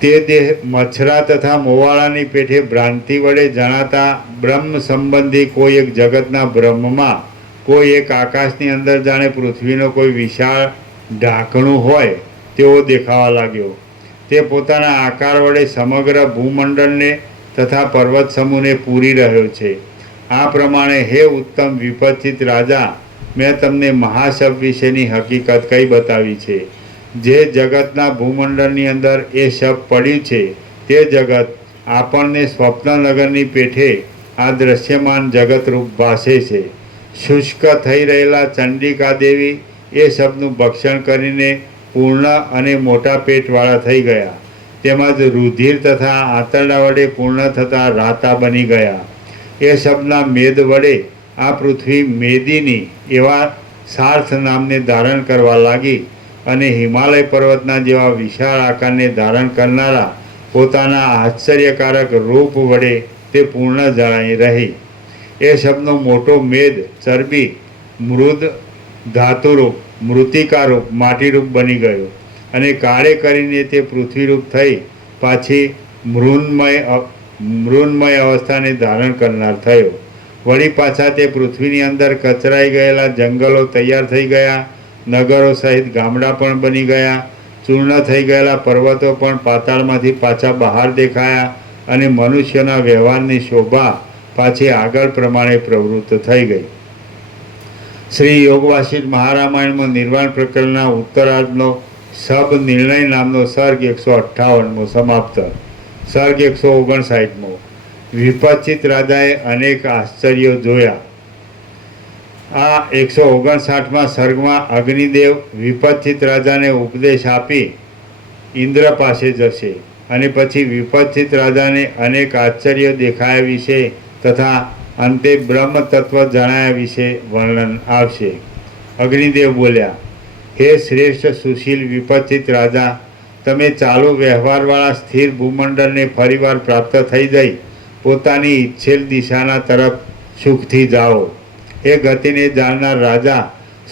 તે દેહ મચ્છરા તથા મોવાળાની પેઠે ભ્રાંતિ વડે જણાતા બ્રહ્મ સંબંધી કોઈ એક જગતના બ્રહ્મમાં કોઈ એક આકાશની અંદર જાણે પૃથ્વીનો કોઈ વિશાળ ઢાંકણું હોય તેવો દેખાવા લાગ્યો. તે પોતાના આકાર વડે સમગ્ર ભૂમંડળને તથા પર્વત સમૂહને પૂરી રહ્યો છે. આ પ્રમાણે હે ઉત્તમ વિપચિત રાજા, મેં તમને મહાશબ વિશેની હકીકત કઈ બતાવી છે. જે જગતના ભૂમંડળની અંદર એ શબ પડ્યું છે તે જગત આપણને સ્વપ્નનગરની પેઠે આ દ્રશ્યમાન જગતરૂપ ભાસે છે. શુષ્ક થઈ રહેલા ચંડિકા દેવી એ શબનું ભક્ષણ કરીને પૂર્ણ અને મોટા પેટવાળા થઈ ગયા. તેમજ રુધિર તથા આંતરડા વડે પૂર્ણ થતા રાતા બની ગયા. એ શબના મેદ વડે આ પૃથ્વી મેદિની એવા સાર્થ નામને ધારણ કરવા લાગી અને હિમાલય પર્વતના જેવા વિશાળ આકારને ધારણ કરનારા પોતાના આશ્ચર્યકારક રૂપ વડે તે પૂર્ણ જણાઈ રહી. એ શબનો મોટો મેદ ચરબી મૃદ ધાતુરૂપ મૃતિકારૂપ માટીરૂપ બની ગયો અને કાળે કરીને તે પૃથ્વીરૂપ થઈ પાછી મૃન્મય અવસ્થાને ધારણ કરનાર થયો. વળી પાછા તે પૃથ્વીની અંદર કચરાઈ ગયેલા જંગલો તૈયાર થઈ ગયા, નગરો સહિત ગામડા પણ બની ગયા, ચૂર્ણ થઈ ગયેલા પર્વતો પણ પાતાળમાંથી પાછા બહાર દેખાયા અને મનુષ્યના વ્યવહારની શોભા પાછી આગળ પ્રમાણે પ્રવૃત્ત થઈ ગઈ. શ્રી યોગવાસિષ્ઠ મહારામાયણમાં નિર્વાણ પ્રકરણના ઉત્તરાર્ધનો સબ નિર્ણય નામનો સર્ગ 158મો સમાપ્ત. સર્ગ 159મો. વિપચિત રાજાએ અનેક આશ્ચર્યો જોયા. આ 159મા સર્ગમાં અગ્નિદેવ વિપચિત રાજાને ઉપદેશ આપી ઇન્દ્ર પાસે જશે અને પછી વિપચિત રાજાને અનેક આશ્ચર્યો દેખાયા વિશે તથા અંતે બ્રહ્મ તત્વ જણાયા વિશે વર્ણન આવશે. અગ્નિદેવ બોલ્યા, હે શ્રેષ્ઠ સુશીલ વિપચિત રાજા, તમે ચાલુ વ્યવહારવાળા સ્થિર ભૂમંડળને ફરીવાર પ્રાપ્ત થઈ જઈ પોતાની ઈચ્છેલ દિશાના તરફ સુખથી જાઓ. એ ગતિને જાણનાર રાજા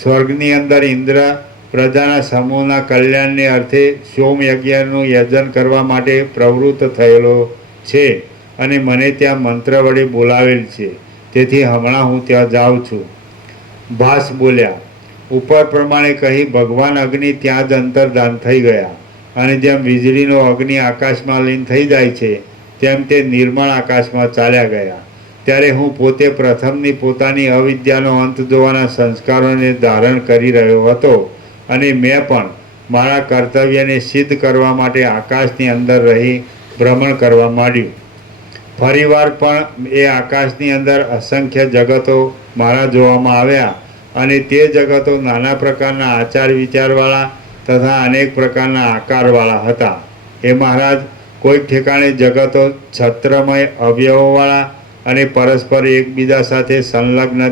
સ્વર્ગની અંદર ઇન્દ્ર પ્રજાના સમૂહના કલ્યાણને અર્થે સોમયજ્ઞનું યજન કરવા માટે પ્રવૃત્ત થયેલો છે અને મને ત્યાં મંત્ર વડે બોલાવેલ છે. તેથી હમણાં હું ત્યાં જાઉં છું. ભાસ બોલ્યા, ઉપર પ્રમાણે કહી ભગવાન અગ્નિ ત્યાં જ અંતર્ધાન થઈ ગયા અને જેમ વીજળીનો અગ્નિ આકાશમાં લીન થઈ જાય છે તેમ તે નિર્મળ આકાશમાં ચાલ્યા ગયા. ત્યારે હું પોતે પ્રથમની પોતાની અવિદ્યાનો અંત જોવાના સંસ્કારોને ધારણ કરી રહ્યો હતો અને મેં પણ મારા કર્તવ્યને સિદ્ધ કરવા માટે આકાશની અંદર રહી ભ્રમણ કરવા માંડ્યું. ફરીવાર પણ એ આકાશની અંદર અસંખ્ય જગતો મારા જોવામાં આવ્યા અને તે જગતો નાના પ્રકારના આચાર વિચારવાળા તથા અનેક પ્રકારના આકારવાળા હતા. એ મહારાજ, કોઈક ઠેકાણે જગતો છત્રમય અવયવોવાળા અને પરસ્પર એકબીજા સાથે સંલગ્ન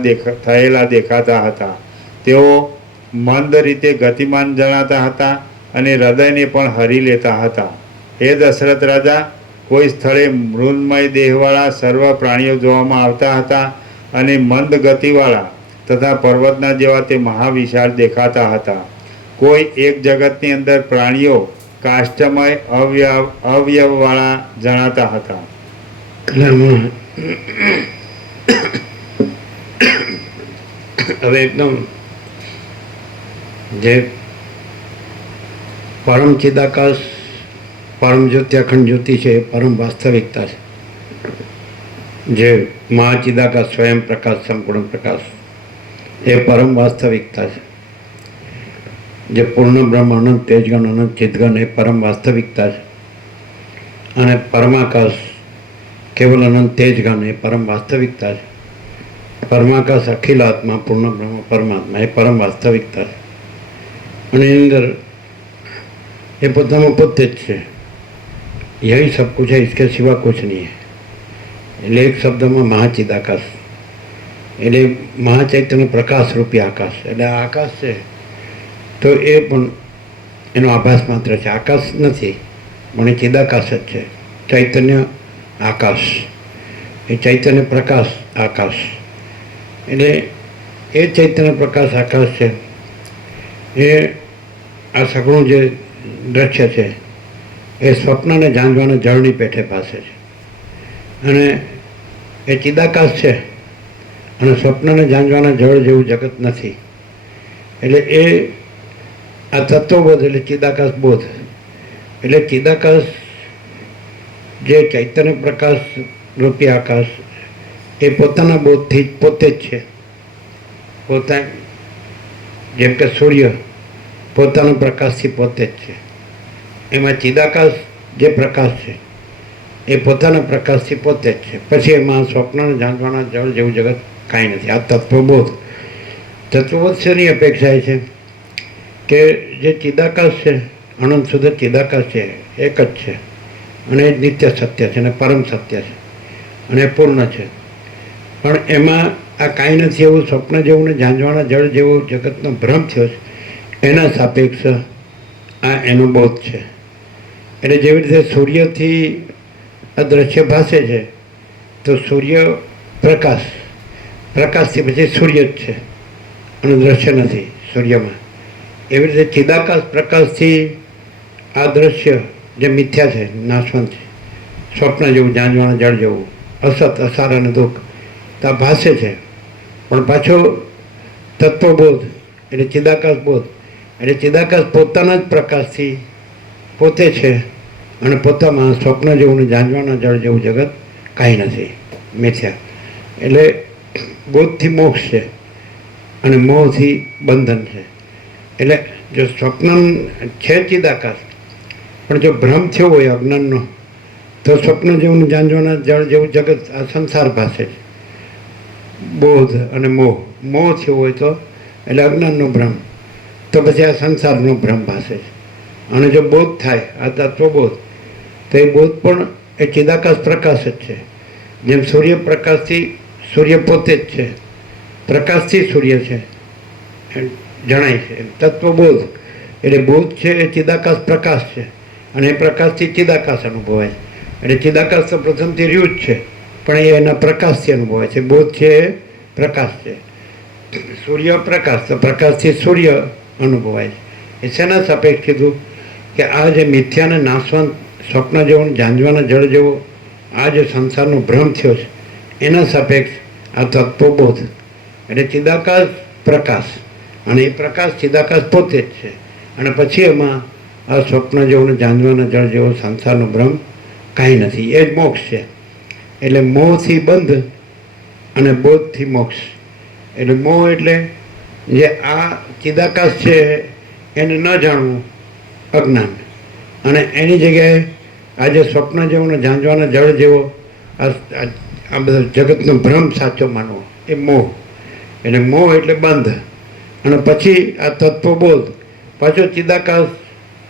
થયેલા દેખાતા હતા. તેઓ મંદ રીતે ગતિમાન જણાતા હતા અને હૃદયને પણ હરી લેતા હતા. હે દશરથ રાજા, કોઈ સ્થળે મૃન્મય દેહવાળા સર્વ પ્રાણીઓ જોવામાં આવતા હતા અને મંદ ગતિવાળા તથા પર્વતના જેવા તે મહાવિશાળ દેખાતા હતા. કોઈ એક જગતની અંદર પ્રાણીઓ કાષ્ટમય અવયવવાળા જણાતા હતા. હવે એકદમ જે પરમ ચિદાકાશ, પરમ જ્યોતિ, અખંડ જ્યોતિ છે એ પરમ વાસ્તવિકતા છે. જે મહાચિદાકાશ, સ્વયં પ્રકાશ, સંપૂર્ણ પ્રકાશ એ પરમ વાસ્તવિકતા છે. જે પૂર્ણ બ્રહ્મ, અનંત તેજગણ, અનંત ચિદગણ એ પરમ વાસ્તવિકતા છે. અને પરમાકાશ, કેવલ અનંત તેજગણ એ પરમ વાસ્તવિકતા છે. પરમાકાશ, અખિલ આત્મા, પૂર્ણ બ્રહ્મ, પરમાત્મા એ પરમ વાસ્તવિકતા છે. અને એની અંદર એ પોતામાં પોતે જ છે. यही सब कुछ है, इसके सिवा कुछ नहीं है. એટલે એક શબ્દમાં મહાચિદાકાશ એટલે મહાચૈતન્ય પ્રકાશ રૂપી આકાશ. એટલે આ આકાશ છે તો એ પણ એનો આભાસ માત્ર છે, આકાશ નથી પણ એ ચિદાકાશ જ છે. ચૈતન્ય આકાશ, એ ચૈતન્ય પ્રકાશ આકાશ. એટલે એ ચૈતન્ય પ્રકાશ આકાશ છે. એ આ સઘળું જે દ્રશ્ય છે એ સ્વપ્નને જાંજવાના જળની પેઠે પાસે છે. અને એ ચિદાકાશ છે અને સ્વપ્નને જાંજવાના જળ જેવું જગત નથી. એટલે એ આ તત્વબોધ એટલે ચિદાકાશ બોધ. એટલે ચિદાકાશ જે ચૈતન્ય પ્રકાશ રૂપી આકાશ એ પોતાના બોધથી જ પોતે જ છે. પોતા જેમ કે સૂર્ય પોતાના પ્રકાશથી પોતે જ છે. એમાં ચિદાકાશ જે પ્રકાશ છે એ પોતાના પ્રકાશથી પોતે જ છે. પછી એમાં સ્વપ્નને જાણવાના જળ જેવું જગત કાંઈ નથી. આ તત્વબોધ. તત્વબોધ શેની અપેક્ષાએ છે કે જે ચિદાકાશ છે, અનંત શુદ્ધ ચિદાકાશ છે, એક જ છે અને એ નિત્ય સત્ય છે અને પરમ સત્ય છે અને પૂર્ણ છે. પણ એમાં આ કાંઈ નથી એવું સ્વપ્ન જેવું ને જાંજવાના જળ જેવું જગતનો ભ્રમ થયો છે, એના સાપેક્ષ આ એનો બોધ છે. એટલે જેવી રીતે સૂર્યથી આ દ્રશ્ય ભાસે છે તો સૂર્ય પ્રકાશ, પ્રકાશથી પછી સૂર્ય જ છે અને દ્રશ્ય નથી સૂર્યમાં. એવી રીતે ચિદાકાશ પ્રકાશથી આ દ્રશ્ય જે મિથ્યા છે, નાશવંત છે, સ્વપ્ન જેવું, જાંજવાના જળ જેવું, અસત, અસાર અને દુઃખ તો આ ભાસે છે. પણ પાછો તત્વબોધ એટલે ચિદાકાશ બોધ એટલે ચિદાકાશ પોતાના જ પ્રકાશથી પોતે છે અને પોતામાં સ્વપ્ન જેવું ને જાંજવાના જળ જેવું જગત કાંઈ નથી, મિથ્યા. એટલે બોધથી મોક્ષ છે અને મોહથી બંધન છે. એટલે જો સ્વપ્ન છે ચિદાકાશ પણ જો ભ્રમ થયો હોય અજ્ઞાનનો તો સ્વપ્ન જેવું ને જાંજવાના જળ જેવું જગત આ સંસાર પાસે છે. બોધ અને મોહ, મોહ થયો હોય તો એટલે અજ્ઞાનનો ભ્રમ, તો પછી આ સંસારનો ભ્રમ પાસે છે. અને જો બોધ થાય આ તત્વબોધ તો એ બોધ પણ એ ચિદાકાશ પ્રકાશ જ છે. જેમ સૂર્યપ્રકાશથી સૂર્ય પોતે જ છે, પ્રકાશથી સૂર્ય છે એમ જણાય છે. તત્વબોધ એટલે બોધ છે એ ચિદાકાશ પ્રકાશ છે, અને એ પ્રકાશથી ચિદાકાશ અનુભવાય. એટલે ચિદાકાશ તો પ્રથમથી રહ્યું જ છે, પણ એ એના પ્રકાશથી અનુભવાય છે. બોધ છે એ પ્રકાશ છે. સૂર્ય પ્રકાશ, તો પ્રકાશથી સૂર્ય અનુભવાય છે. એ શેના સાપેક્ષ કીધું કે આ જે મિથ્યાને નાશવાન સ્વપ્ન જેવો, ઝાંઝવાના જળ જેવો આ જે સંસારનો ભ્રમ થયો છે એના સાપેક્ષ આ તત્વબોધ એટલે ચિદાકાશ પ્રકાશ, અને એ પ્રકાશ ચિદાકાશ પોતે જ છે. અને પછી એમાં આ સ્વપ્ન જેવો ને ઝાંઝવાના જળ જેવો સંસારનો ભ્રમ કાંઈ નથી. એ જ મોક્ષ છે. એટલે મોહથી બંધ અને બોધથી મોક્ષ. એટલે મોહ એટલે જે આ ચિદાકાશ છે એને ન જાણવું, અજ્ઞાન. અને એની જગ્યાએ આજે સ્વપ્ન જેવો ને ઝાંઝવાના જળ જેવો આ બધો જગતનો ભ્રમ સાચો માનવો, એ મોહ. એટલે મોહ એટલે બંધ. અને પછી આ તત્વબોધ, પાછો ચિદાકાશ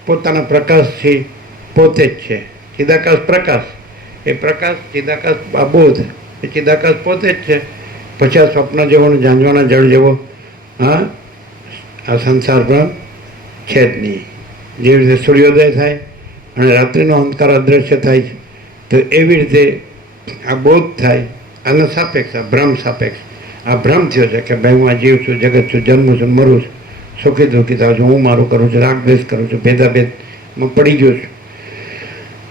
પોતાના પ્રકાશથી પોતે જ છે. ચિદાકાશ પ્રકાશ, એ પ્રકાશ ચિદાકાશ આ બોધ, એ ચિદાકાશ પોતે જ છે. પછી આ સ્વપ્ન જેવો ને ઝાંઝવાના જળ જેવો આ સંસાર ભ્રમ છે જ નહીં. જેવી રીતે સૂર્યોદય થાય અને રાત્રિનો અંધકાર અદૃશ્ય થાય છે, તો એવી રીતે આ બોધ થાય. આના સાપેક્ષ, આ ભ્રમ સાપેક્ષ. આ ભ્રમ થયો છે કે ભાઈ હું આ જીવ છું, જગત છું, જન્મ છું, મરું છું, સુખી દુઃખી થાઉં છું, હું મારું કરું છું, રાગદ્વેષ કરું છું, ભેદાભેદમાં પડી ગયો છું.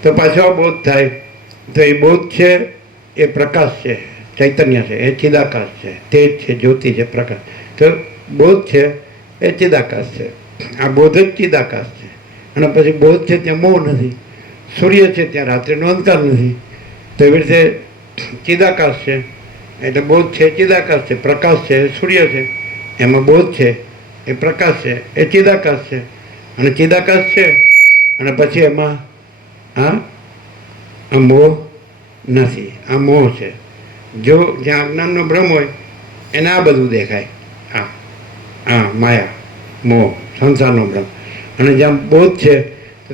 તો પાછો આ બોધ થાય. તો એ બોધ છે એ પ્રકાશ છે, ચૈતન્ય છે, એ ચિદાકાશ છે, તેજ છે, જ્યોતિ છે, પ્રકાશ. તો બોધ છે એ ચિદાકાશ છે. આ બોધ જ ચિદાકાશ છે. અને પછી બોધ છે ત્યાં મોહ નથી, સૂર્ય છે ત્યાં રાત્રિનો અંધકાર નથી. તો એવી રીતે ચિદાકાશ છે એટલે બોધ છે ચિદાકાશ છે, પ્રકાશ છે એ સૂર્ય છે, એમાં બોધ છે એ પ્રકાશ છે, એ ચિદાકાશ છે. અને ચિદાકાશ છે અને પછી એમાં આ મોહ નથી, આ મોહ છે. જો જ્યાં અજ્ઞાનનો ભ્રમ હોય એને આ બધું દેખાય, આ માયા, મોહ, સંસારનો ભ્રમ. અને જ્યાં બોધ છે તો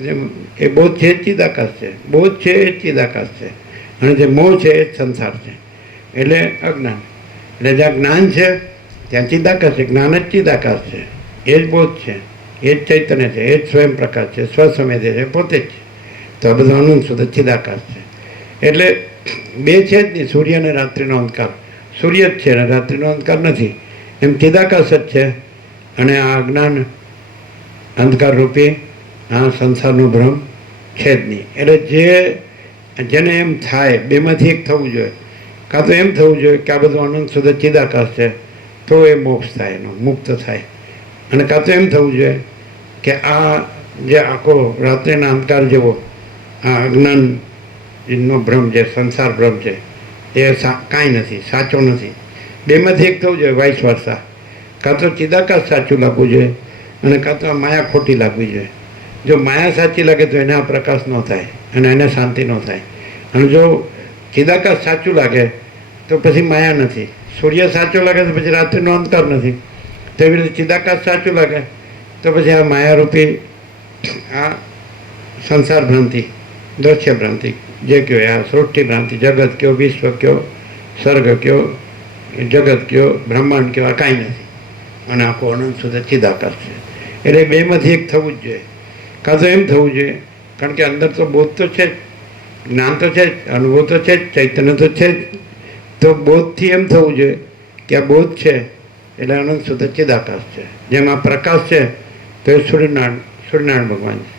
એ બોધ છે એ ચિદાકાશ છે, બોધ છે એ ચિદાકાશ છે. અને જે મોહ છે એ જ સંસાર છે, એટલે અજ્ઞાન. એટલે જ્યાં જ્ઞાન છે ત્યાં ચિદાકાશ છે, જ્ઞાન જ ચિદાકાશ છે, એ જ બોધ છે, એ જ ચૈતન્ય છે, એ જ સ્વયં પ્રકાશ છે, સ્વસંવેદે છે, પોતે જ છે. તો આ બધું અનંત સુધી ચિદાકાશ છે. એટલે બે છે જ નહીં, સૂર્ય અને રાત્રિનો અંધકાર. સૂર્ય જ છે અને રાત્રિનો અંધકાર નથી, એમ ચિદાકાશ જ છે. અને આ અજ્ઞાન અંધકાર રૂપી આ સંસારનો ભ્રમ છે જ નહીં. એટલે જેને એમ થાય, બેમાંથી એક થવું જોઈએ. કાં તો એમ થવું જોઈએ કે આ બધું અનંત સુધી ચિદાકાશ છે, તો એ મોક્ષ થાય, એનો મુક્ત થાય. અને કાં તો એમ થવું જોઈએ કે આ જે આખો રાત્રિના અંધકાર જેવો આ અજ્ઞાનનો ભ્રમ છે, સંસાર ભ્રમ છે, એ કાંઈ નથી, સાચો નથી. બેમાંથી એક થવું જોઈએ, વાઇસ વર્સા. કાં તો ચિદાકાશ સાચું લાગવું જોઈએ અને કાં તો આ માયા ખોટી લાગવી જોઈએ. જો માયા સાચી લાગે તો એને આ પ્રકાશ ન થાય અને એને શાંતિ ન થાય. અને જો ચિદાકાશ સાચું લાગે તો પછી માયા નથી. સૂર્ય સાચો લાગે તો પછી રાત્રિનો અંધકાર નથી. તો એવી રીતે ચિદાકાશ સાચું લાગે તો પછી આ માયારૂપી આ સંસાર ભ્રાંતિ, દ્રશ્ય ભ્રાંતિ જે કહો, આ સૃષ્ટિ ભ્રાંતિ, જગત કયો, વિશ્વ કયો, સર્ગ કયો, જગત કયો, બ્રહ્માંડ કયો, આ કાંઈ નથી. અને આખો અનંત સુધી ચિદાકાશ છે. એટલે બેમાંથી એક થવું જ જોઈએ. કાં તો એમ થવું જોઈએ, કારણ કે અંદર તો બોધ તો છે જ, જ્ઞાન તો છે જ, અનુભવ તો છે જ, ચૈતન્ય તો છે જ. તો બોધથી એમ થવું જોઈએ કે આ બોધ છે એટલે અનંત સુધી ચિદાકાશ છે. જેમ આ પ્રકાશ છે તો એ સૂર્યનારાયણ ભગવાન છે.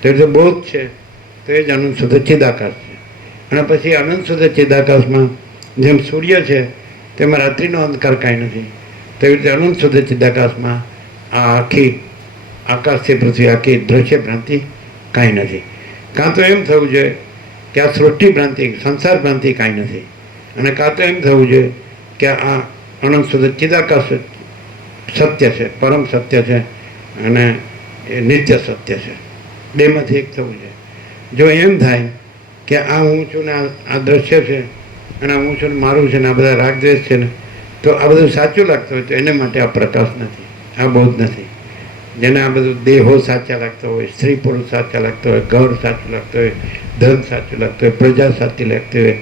તો એ રીતે બોધ છે તો એ જ અનંત સુધી ચિદાકાશ છે. અને પછી અનંત સુધી ચિદાકાશમાં જેમ સૂર્ય છે તેમાં રાત્રિનો અંધકાર કાંઈ નથી. તો એવી રીતે અનંત સુધી ચિદાકાશમાં આ આખી આકાશથી પૃથ્વી આખી દ્રશ્ય ભ્રાંતિ કાંઈ નથી. કાં તો એમ થવું જોઈએ કે આ સૃષ્ટિ ભ્રાંતિ, સંસાર ભ્રાંતિ કાંઈ નથી. અને કાં તો એમ થવું જોઈએ કે આ અનંત સુધી ચિદાકાશ સત્ય છે, પરમ સત્ય છે અને એ નિત્ય સત્ય છે. બેમાંથી એક થવું જોઈએ. જો એમ થાય કે આ હું છું ને આ દ્રશ્ય છે અને હું છું ને મારું છે ને આ બધા રાગદ્વેષ છે ને, તો આ બધું સાચું લાગતું હોય તો એને માટે આ પ્રકાશ નથી, આ બોધ નથી. જેને આ બધું દેહો સાચા લાગતો હોય, સ્ત્રી પુરુષ સાચા લાગતો હોય, ઘર સાચું લાગતું હોય, ધન સાચું લાગતું હોય, પ્રજા સાચી લાગતી હોય,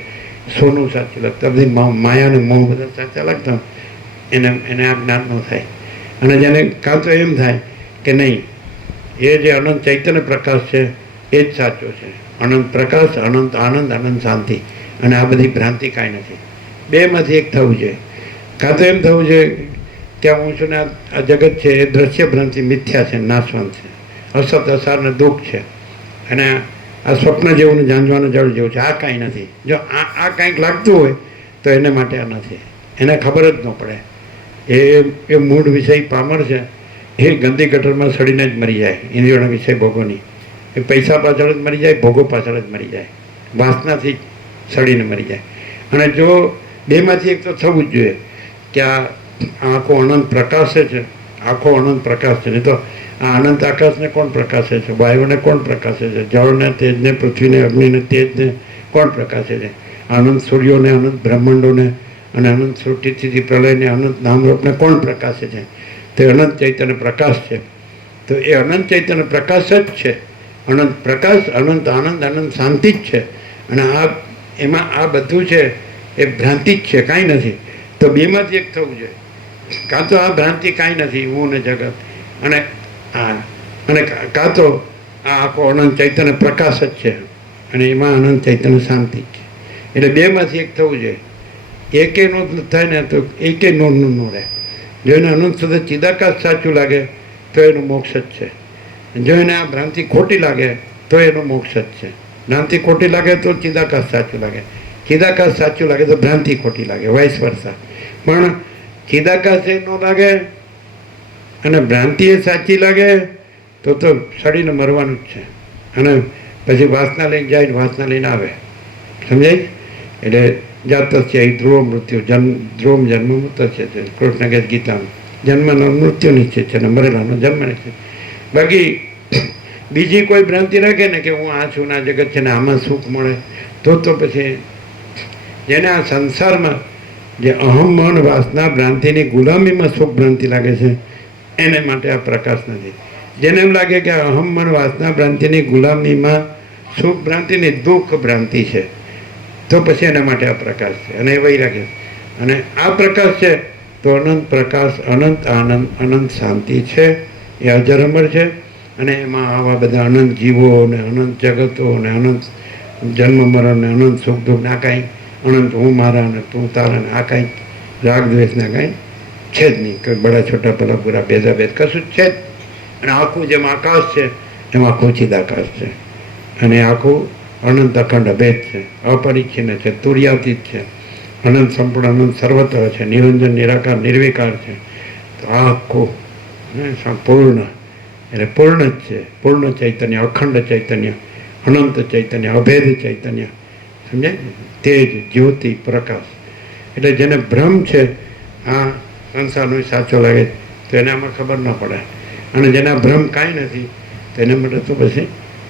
સોનું સાચું લાગતું, બધી માયા અને મોહ બધા સાચા લાગતા, એને આ જ્ઞાન ન થાય. અને જેને કાં તો એમ થાય કે નહીં, એ જે અનંત ચૈતન્ય પ્રકાશ છે એ જ સાચો છે. અનંત પ્રકાશ, અનંત આનંદ, અનંત શાંતિ, અને આ બધી ભ્રાંતિ કાંઈ નથી. બેમાંથી એક થવું જોઈએ. કાં તો એમ થવું જોઈએ કે હું છું ને આ જગત છે એ દ્રશ્ય ભ્રાંતિ મિથ્યા છે, નાશવંત છે, અસત અસાર ને દુઃખ છે, અને આ સ્વપ્ન જેવું ને ઝાંઝવાનું જળ જેવું છે, આ કાંઈ નથી. જો આ કાંઈક લાગતું હોય તો એને માટે આ નથી, એને ખબર જ ન પડે. એ મૂળ વિષય પામર છે, એ ગંદી ગટરમાં સડીને જ મરી જાય. ઇન્દ્રિયોના વિષય ભોગોની એ પૈસા પાછળ જ મરી જાય, ભોગો પાછળ જ મરી જાય, વાસનાથી જ સડીને મરી જાય. અને જો બેમાંથી એક તો થવું જ જોઈએ કે આ આખો અનંત પ્રકાશે છે, આખો અનંત પ્રકાશ છે. નહીં તો આ અનંત આકાશને કોણ પ્રકાશે છે? વાયુને કોણ પ્રકાશે છે? જળને, તેજને, પૃથ્વીને, અગ્નિને, તેજને કોણ પ્રકાશે છે? અનંત સૂર્યોને, અનંત બ્રહ્માંડોને અને અનંત સૃષ્ટિથી પ્રલયને, અનંત નામરૂપને કોણ પ્રકાશે છે? તે અનંત ચૈતન્ય પ્રકાશ છે. તો એ અનંત ચૈતન્ય પ્રકાશ જ છે. અનંત પ્રકાશ, અનંત આનંદ, અનંત શાંતિ જ છે. અને એમાં આ બધું છે એ ભ્રાંતિ જ છે, કાંઈ નથી. તો બેમાંથી એક થવું જોઈએ. કાં તો આ ભ્રાંતિ કાંઈ નથી, હું ને જગત, અને કાં તો આ આખો અનંત ચૈતન્ય પ્રકાશ જ છે, અને એમાં અનંત ચૈતન્ય શાંતિ જ છે. એટલે બેમાંથી એક થવું જોઈએ. એકે નો થાય ને તો એકે નો રહે. જો એને અનંત સુધી ચિદાકાશ સાચું લાગે તો એનો મોક્ષ જ છે. જો એને આ ભ્રાંતિ ખોટી લાગે તો એનો મોક્ષ જ છે. ભ્રાંતિ ખોટી લાગે તો ચિદાકાશ સાચું લાગે, ચિદાકાશ સાચું લાગે તો ભ્રાંતિ ખોટી લાગે, વાઇસ વર્ષા. પણ ચિદાકાશ એ ન લાગે અને ભ્રાંતિ એ સાચી લાગે તો સડીને મરવાનું જ છે. અને પછી વાસના લઈને જાય, વાસના લઈને આવે. સમજાય? એટલે જાતસ્ય હિ ધ્રુવ મૃત્યુ, ધ્રુવ જન્મ મૃત્યુ છે. કૃષ્ણ કહે ગીતામાં, જન્મનો મૃત્યુ નિશ્ચિત છે અને મરેલાનો જન્મ નિશ્ચિત. બાકી બીજી કોઈ ભ્રાંતિ રાખે ને કે હું આ છું ને આ જગત છે ને આમાં સુખ મળે, તો પછી જેને આ સંસારમાં જે અહમ મન વાસના ભ્રાંતિની ગુલામીમાં સુખ ભ્રાંતિ લાગે છે એને માટે આ પ્રકાશ નથી. જેને એમ લાગે કે અહમ મન વાસના ભ્રાંતિની ગુલામીમાં સુખ ભ્રાંતિની દુઃખ ભ્રાંતિ છે, તો પછી એના માટે આ પ્રકાશ છે, અને એ વૈરાગ્ય. અને આ પ્રકાશ છે તો અનંત પ્રકાશ, અનંત આનંદ, અનંત શાંતિ છે, એ અજર અમર છે. અને એમાં આવા બધા અનંત જીવો ને અનંત જગતો ને અનંત જન્મ મરણ ને અનંત સુખ દુઃખ ના કાંઈ, અનંત હું મારા ને તું તારા ને આ કાંઈ રાગ દ્વેષના કાંઈ છે જ નહીં. કોઈ બડા છોટા પેલા પૂરા ભેદાભેદ કશું જ છે જ. અને આખું જેમ આકાશ છે એમાં આખું ચિદાકાશ છે, અને આખું અનંત અખંડ અભેદ છે, અપરિચ્છિન્ન છે, તુર્યાતીત છે, અનંત સંપૂર્ણ, અનંત સર્વત્ર છે, નિરંજન, નિરાકાર, નિર્વિકાર છે. તો આ આખું પૂર્ણ એટલે પૂર્ણ જ છે. પૂર્ણ ચૈતન્ય, અખંડ ચૈતન્ય, અનંત ચૈતન્ય, અભેદ ચૈતન્ય. સમજાય? તેજ, જ્યોતિ, પ્રકાશ. એટલે જેને ભ્રમ છે આ સંસારનો સાચો લાગે તો એને આમાં ખબર ન પડે. અને જેના ભ્રમ કાંઈ નથી તો એના માટે તો પછી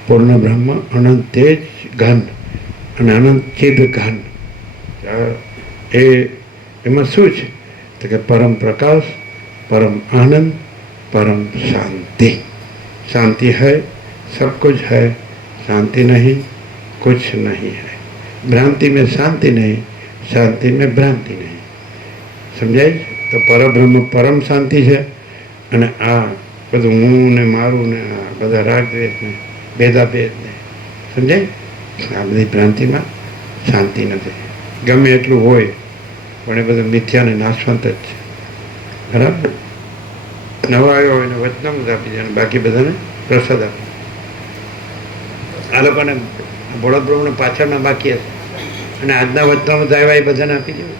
પૂર્ણ બ્રહ્મ, અનંત તેજ ઘન અને અનંત ચિદ ઘન. એમાં શું છે તો કે પરમ પ્રકાશ, परम आनंद, परम शांति. शांति है, सब कुछ है, शांति नहीं, कुछ नहीं है. भ्रांति में शांति नहीं, शांति में भ्रांति नहीं. समझाय? तो परब्रह्म परम शांति है. અને આ બધું હું ને મારું ને આ બધા રાગદ્વેષ ને ભેદાભેદ ને સમજાય, આ બધી ભ્રાંતિમાં શાંતિ નથી. ગમે એટલું હોય પણ એ બધું મિથ્યા ને નાશવંત જ છે. બરાબર? નવા આવ્યો હોય ને વચનામૃત આપી દે, બાકી બધાને પ્રસાદ આપે. આ લોકોને બળદ બ્રહ્મને પાછળના બાકી હશે, અને આજના વચનામૃત આવ્યા એ બધાને આપી દેવું.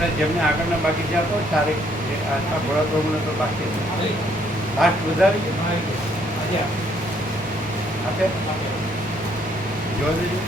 અને જેમને આગળના બાકી જ્યાં તો સારી આટલા ઘોડા પ્રમાણે તો બાકી ફાસ્ટ વધારી આપે જોવા દેજો.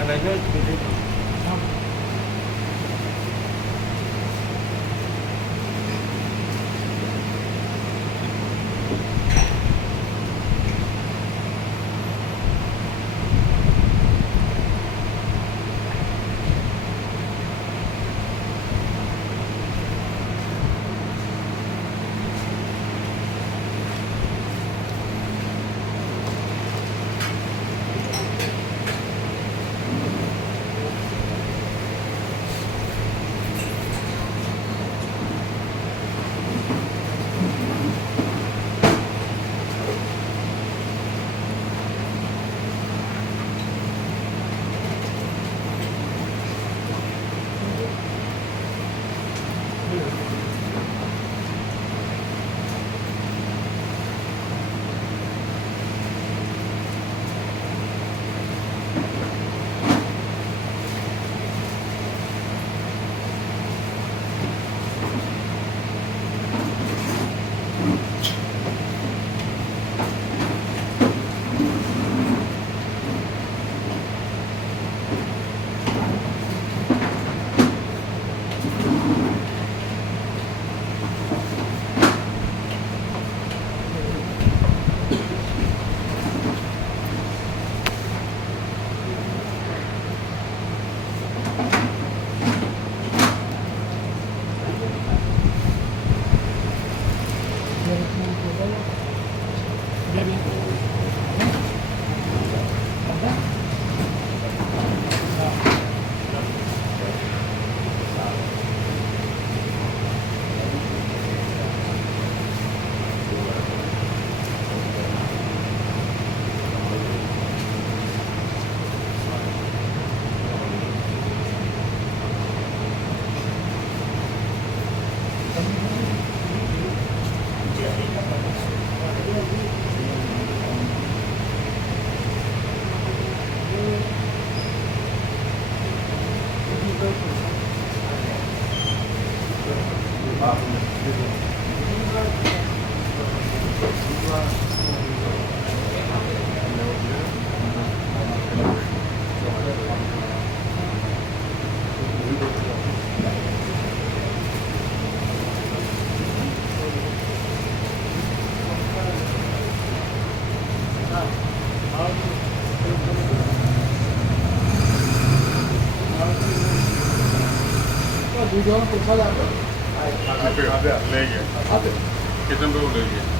અને જો લઈ ગયા કિશન ભાઈ લઈ ગયા